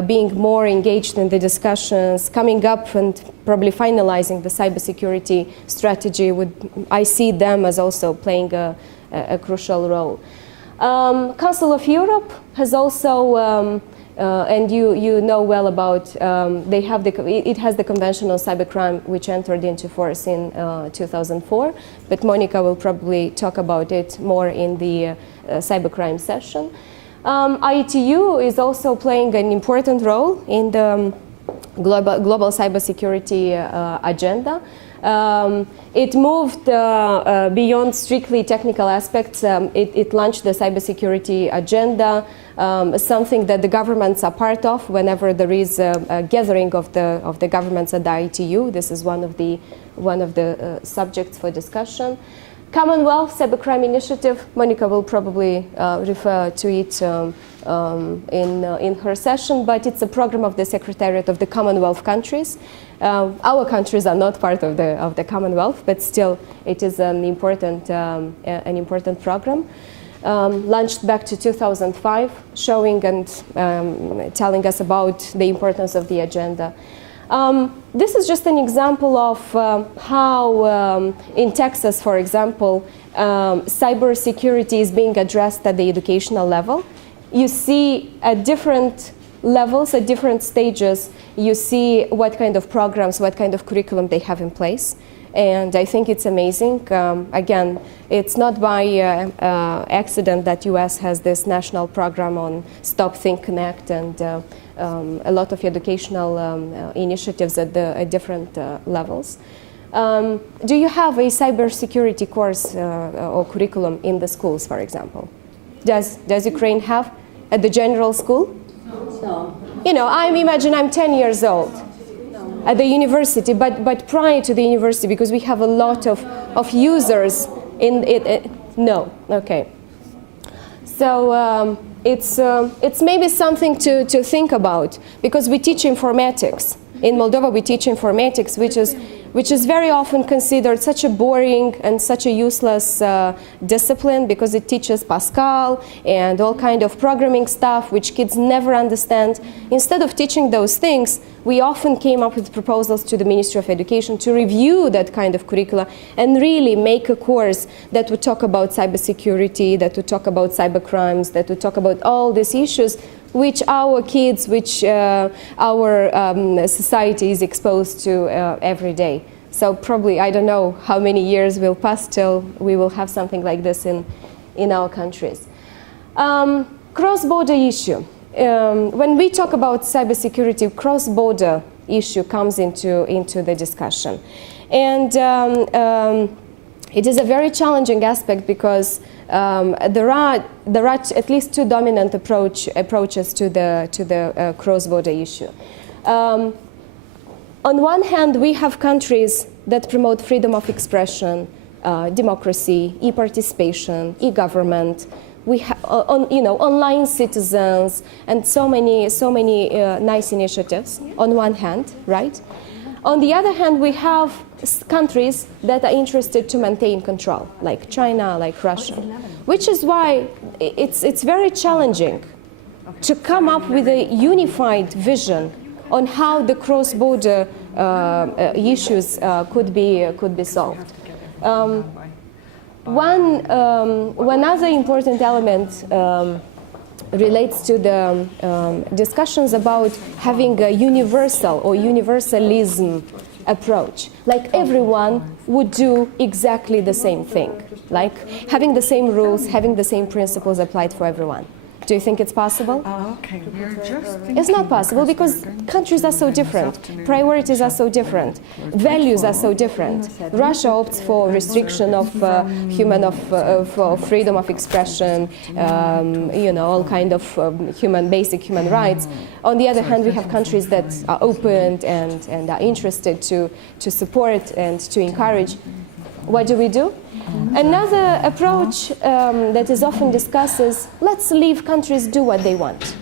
being more engaged in the discussions, coming up and probably finalizing the cybersecurity strategy. I see them as also playing a crucial role. Council of Europe has also, and you know well about, it has the Convention on Cybercrime, which entered into force in 2004, but Monica will probably talk about it more in the cybercrime session. IETU is also playing an important role in the global cybersecurity agenda. It moved beyond strictly technical aspects. It launched the cybersecurity agenda, something that the governments are part of whenever there is a gathering of the governments at the ITU. This is one of the subjects for discussion. Commonwealth Cybercrime Initiative, Monica will probably refer to it in her session, but it's a program of the Secretariat of the Commonwealth countries. Our countries are not part of the Commonwealth, but still it is an important program. Launched back to 2005, showing and telling us about the importance of the agenda. This is just an example of how in Texas, for example, cybersecurity is being addressed at the educational level. You see at different levels, at different stages, you see what kind of programs, what kind of curriculum they have in place. And I think it's amazing. Again, it's not by accident that US has this national program on Stop, Think, Connect, and a lot of educational initiatives at different levels. Do you have a cybersecurity course or curriculum in the schools, for example? Does Ukraine have at the general school? No. You know, imagine I'm 10 years old at the university, but prior to the university, because we have a lot of users in it. No, okay. So it's maybe something to think about, because we teach informatics. In Moldova, we teach informatics, which is very often considered such a boring and such a useless discipline, because it teaches Pascal and all kind of programming stuff, which kids never understand. Instead of teaching those things, we often came up with proposals to the Ministry of Education to review that kind of curricula and really make a course that would talk about cybersecurity, that would talk about cybercrimes, that would talk about all these issues which our kids, which our society is exposed to every day. So probably, I don't know how many years will pass till we will have something like this in our countries. Cross-border issue. When we talk about cybersecurity, cross-border issue comes into the discussion. And it is a very challenging aspect, because there are at least two dominant approaches to the cross-border issue. On one hand, we have countries that promote freedom of expression, democracy, e-participation, e-government. We have, online citizens, and so many nice initiatives. On one hand, right? On the other hand, we have countries that are interested to maintain control, like China, like Russia, which is why it's very challenging to come up with a unified vision on how the cross-border issues could be solved. One other important element relates to the discussions about having a universal or universalism approach. Like everyone would do exactly the same thing, like having the same rules, having the same principles applied for everyone. Do you think it's possible? Okay, we're just it's not possible, because countries are so different, priorities are so different, values are so different. Russia opts for restriction of for freedom of expression, all kind of basic human rights. On the other hand, we have countries that are open and are interested to support and to encourage. What do? Another approach that is often discussed is, let's leave countries do what they want.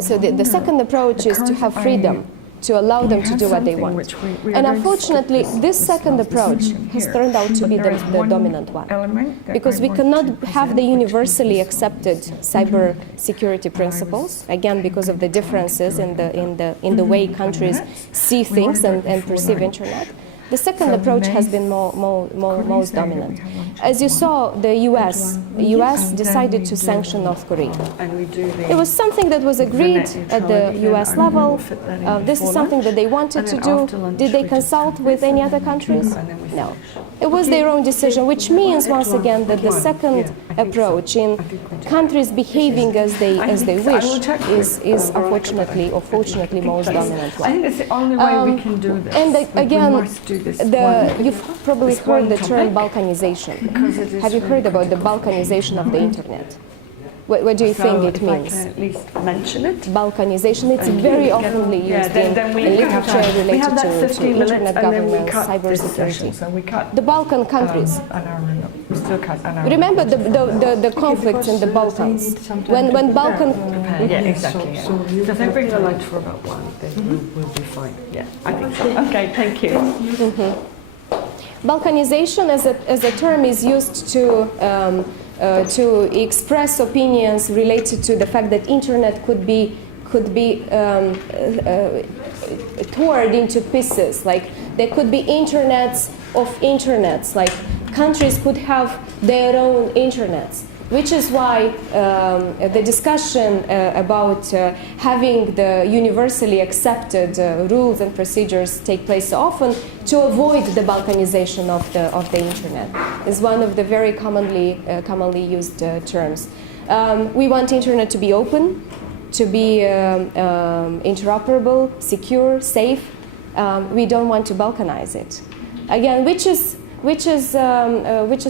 So the second approach is to have freedom to allow them to have do what they something want. which we are And going to unfortunately, skip this second approach section has here. turned out to But be there is the one dominant one. element that Because I we want cannot to have the present, which is universally this accepted cyber security principles, again, because of the differences in the way countries see things and perceive internet. The second approach has been most dominant. As you saw, the US decided to sanction North Korea. It was something that was agreed at the US level. This is something that they wanted to do. Did they consult with any other countries? No. It was their own decision, which means, once again, that the second approach in countries behaving as they wish is unfortunately or fortunately most dominant one. I think it's the only way we can do this. And again, this you've probably heard the term balkanization. Have you heard about the balkanization of the internet? What do you think it means? I can at least mention it. Balkanization, it's very oftenly used in literature related to internet governance, cybersecurity. The Balkan countries. Remember the conflicts in the Balkans. When Balkan... Yeah, exactly. So if they bring the light for about one, then we'll be fine. Yeah, I think so. Okay, thank you. Balkanization as a term is used to express opinions related to the fact that internet could be torn into pieces. Like there could be internets of internets. Like countries could have their own internets, which is why the discussion about having the universally accepted rules and procedures take place so often to avoid the balkanization of the internet is one of the very commonly used terms. We want internet to be open, to be interoperable, secure, safe. We don't want to balkanize it. Again, which is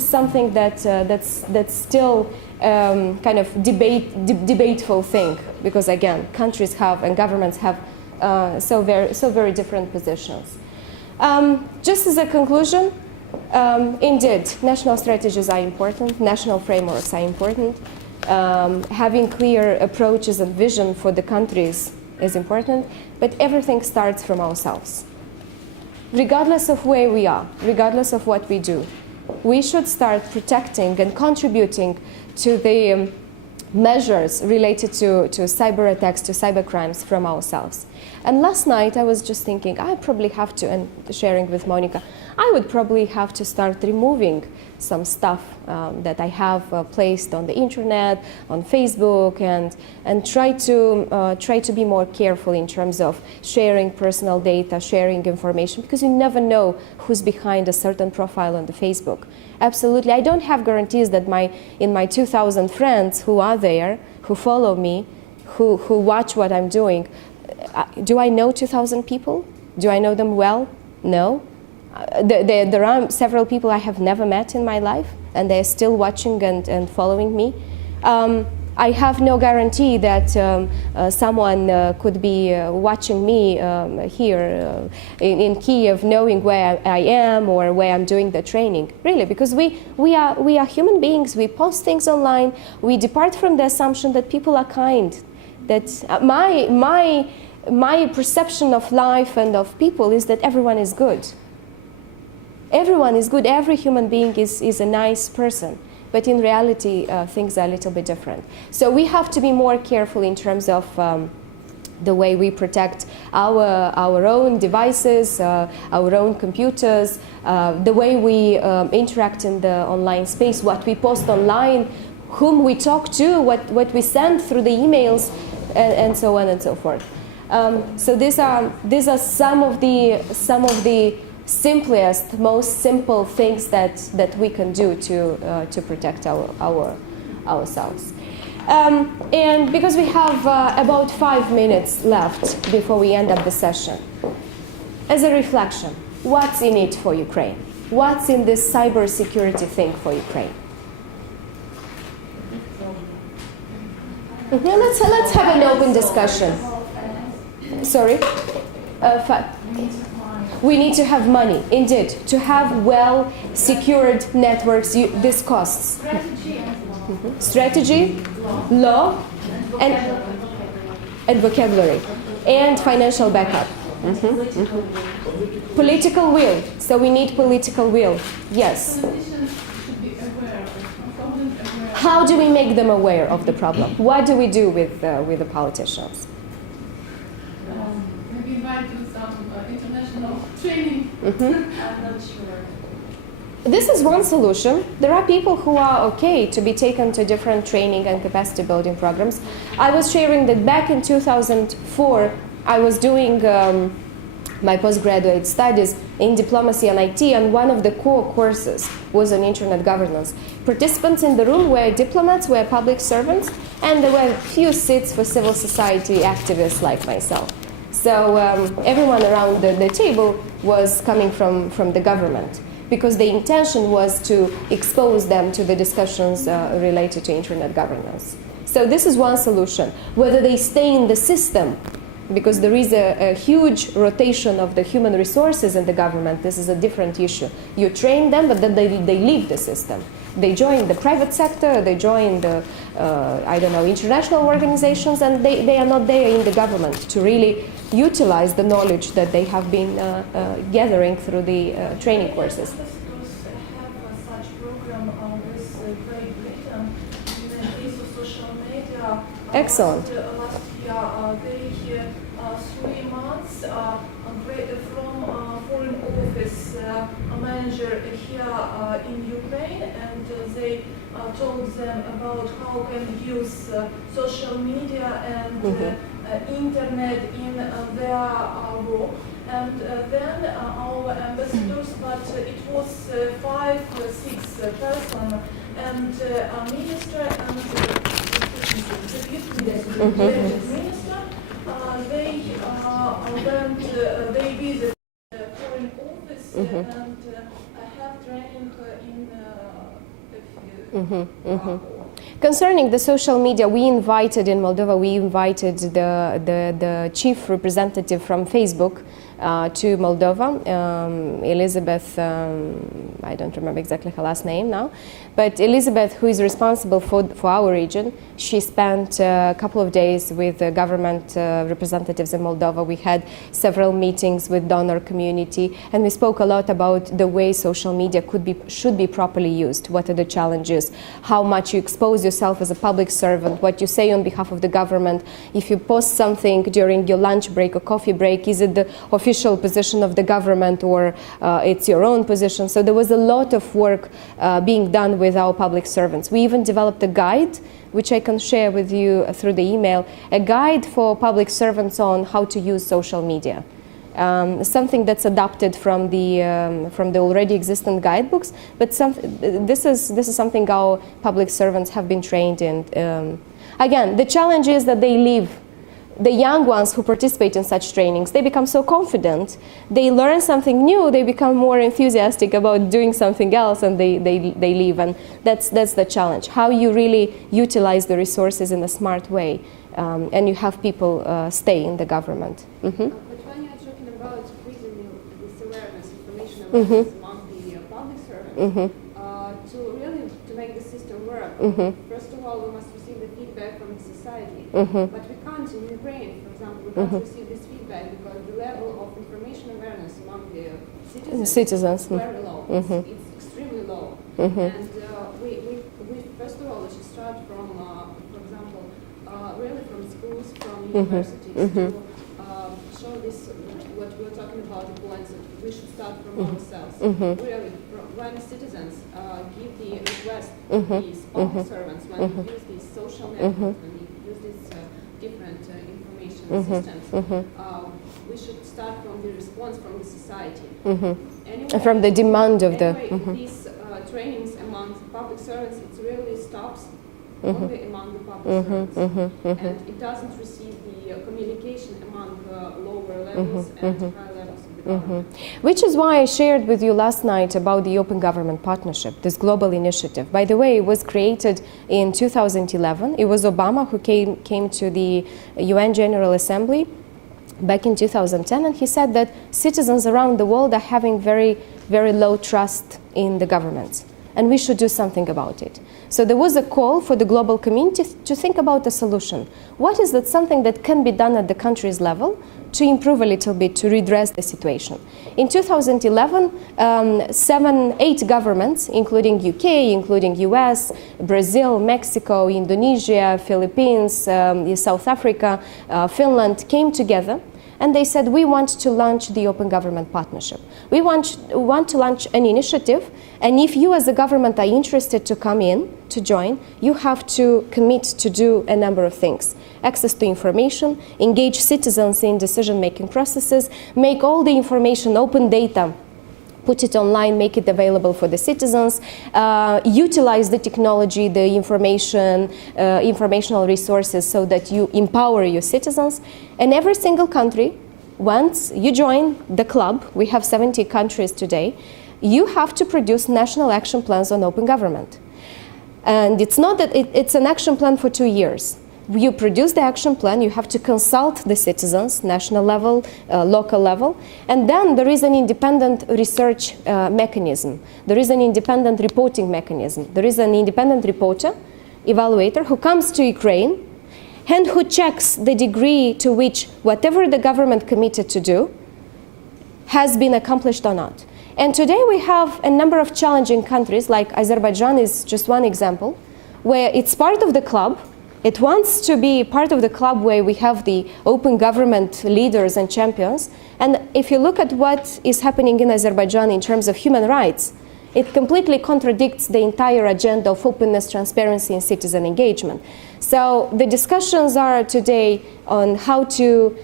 something that's still kind of debateful thing, because again, countries have and governments have so very different positions. Just as a conclusion, indeed, national strategies are important, national frameworks are important. Having clear approaches and vision for the countries is important, but everything starts from ourselves. Regardless of where we are, regardless of what we do, we should start protecting and contributing to the measures related to cyber attacks, to cyber crimes from ourselves. And last night I was just thinking, I probably have to, and sharing with Monica, I would probably have to start removing some stuff that I have placed on the internet, on Facebook, and try to be more careful in terms of sharing personal data, sharing information, because you never know who's behind a certain profile on the Facebook. Absolutely, I don't have guarantees that in my 2,000 friends who are there, who follow me, who watch what I'm doing, do I know 2,000 people? Do I know them well? No. There are several people I have never met in my life, and they're still watching and following me. I have no guarantee that someone could be watching me here in Kiev, knowing where I am or where I'm doing the training. Really, because we are human beings. We post things online. We depart from the assumption that people are kind. That my perception of life and of people is that everyone is good. Everyone is good. Every human being is a nice person. But in reality, things are a little bit different. So we have to be more careful in terms of the way we protect our own devices, our own computers, the way we interact in the online space, what we post online, whom we talk to, what we send through the emails, and so on and so forth. So these are some of the simplest, most simple things that we can do to protect ourselves. And because we have about 5 minutes left before we end up the session, as a reflection, what's in it for Ukraine? What's in this cybersecurity thing for Ukraine? Let's have an open discussion. Sorry? We need to have money, indeed, to have well-secured networks. This costs. Strategy, law, and vocabulary, and financial backup. Political will. So we need political will. Yes. Politicians should be aware of it. Government aware. How do we make them aware of the problem? What do we do with the politicians? Maybe invite to some international training. I'm not sure. This is one solution. There are people who are okay to be taken to different training and capacity building programs. I was sharing that back in 2004, I was doing my postgraduate studies in diplomacy and IT, and one of the core courses was on internet governance. Participants in the room were diplomats, were public servants, and there were few seats for civil society activists like myself. So everyone around the table was coming from the government, because the intention was to expose them to the discussions related to internet governance. So this is one solution. Whether they stay in the system, because there is a huge rotation of the human resources in the government, this is a different issue. You train them, but then they leave the system. They join the private sector, they join the, international organizations, and they are not there in the government to really utilize the knowledge that they have been gathering through the training courses. Ambassadors have such program with Great Britain in the case of social media. Excellent. Last year, they 3 months from foreign office manager here in Ukraine, and they told them about how can use social media and internet in their work. And then our ambassadors, but it was 5-6 person, and a minister and the minister, they went, they visit foreign office and have training in Concerning the social media, we invited in Moldova, the chief representative from Facebook to Moldova, Elizabeth, I don't remember exactly her last name now, but Elizabeth, who is responsible for our region, she spent a couple of days with the government representatives in Moldova. We had several meetings with donor community, and we spoke a lot about the way social media should be properly used. What are the challenges? How much you expose yourself as a public servant? What you say on behalf of the government? If you post something during your lunch break or coffee break, is it the official position of the government or it's your own position? So there was a lot of work being done with our public servants. We even developed a guide, which I can share with you through the email, a guide for public servants on how to use social media. Something that's adapted from the already existing guidebooks, but this is something our public servants have been trained in. Again, the challenge is that they leave. The young ones who participate in such trainings, they become so confident, they learn something new, they become more enthusiastic about doing something else, and they leave. And that's the challenge, how you really utilize the resources in a smart way, and you have people stay in the government. But when you're talking about increasing this awareness, information awareness among the public servants, to make the system work, first of all, we must receive the feedback from the society. But we can't in Ukraine, for example, we can't receive this feedback because the level of information awareness among the citizens is very low. It's extremely low. And we first of all, we should start from, for example, really from schools, from universities, to show this, what we're talking about, the points that we should start from ourselves. Really, when citizens give the request to these public servants, when we use these social networks, when we use these different information systems, we should start from the response from the society. Anyway, from the demand of these trainings among public servants, it really stops only among the public servants, and it doesn't receive the communication among lower levels and higher levels of the government. Which is why I shared with you last night about the Open Government Partnership, this global initiative. By the way, it was created in 2011. It was Obama who came to the UN General Assembly back in 2010, and he said that citizens around the world are having very, very low trust in the governments, and we should do something about it. So there was a call for the global community to think about a solution. What is that something that can be done at the country's level to improve a little bit, to redress the situation. In 2011, 8 governments, including UK, including US, Brazil, Mexico, Indonesia, Philippines, South Africa, Finland, came together and they said, we want to launch the Open Government Partnership. We want to launch an initiative, and if you as a government are interested to come in, to join, you have to commit to do a number of things. Access to information, engage citizens in decision-making processes, make all the information open data, put it online, make it available for the citizens, utilize the technology, the informational resources so that you empower your citizens. And every single country, once you join the club, we have 70 countries today, you have to produce national action plans on open government. And it's not that it's an action plan for 2 years. You produce the action plan, you have to consult the citizens, national level, local level, and then there is an independent research mechanism. There is an independent reporting mechanism. There is an independent reporter, evaluator, who comes to Ukraine and who checks the degree to which whatever the government committed to do has been accomplished or not. And today we have a number of challenging countries, like Azerbaijan is just one example, where it's part of the club. It wants to be part of the club where we have the open government leaders and champions. And if you look at what is happening in Azerbaijan in terms of human rights, it completely contradicts the entire agenda of openness, transparency, and citizen engagement. So the discussions are today on how to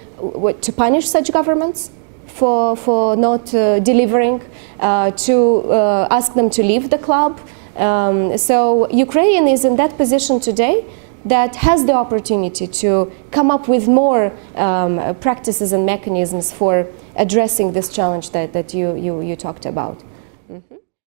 punish such governments for not delivering, to ask them to leave the club. So Ukraine is in that position today that has the opportunity to come up with more practices and mechanisms for addressing this challenge that you talked about.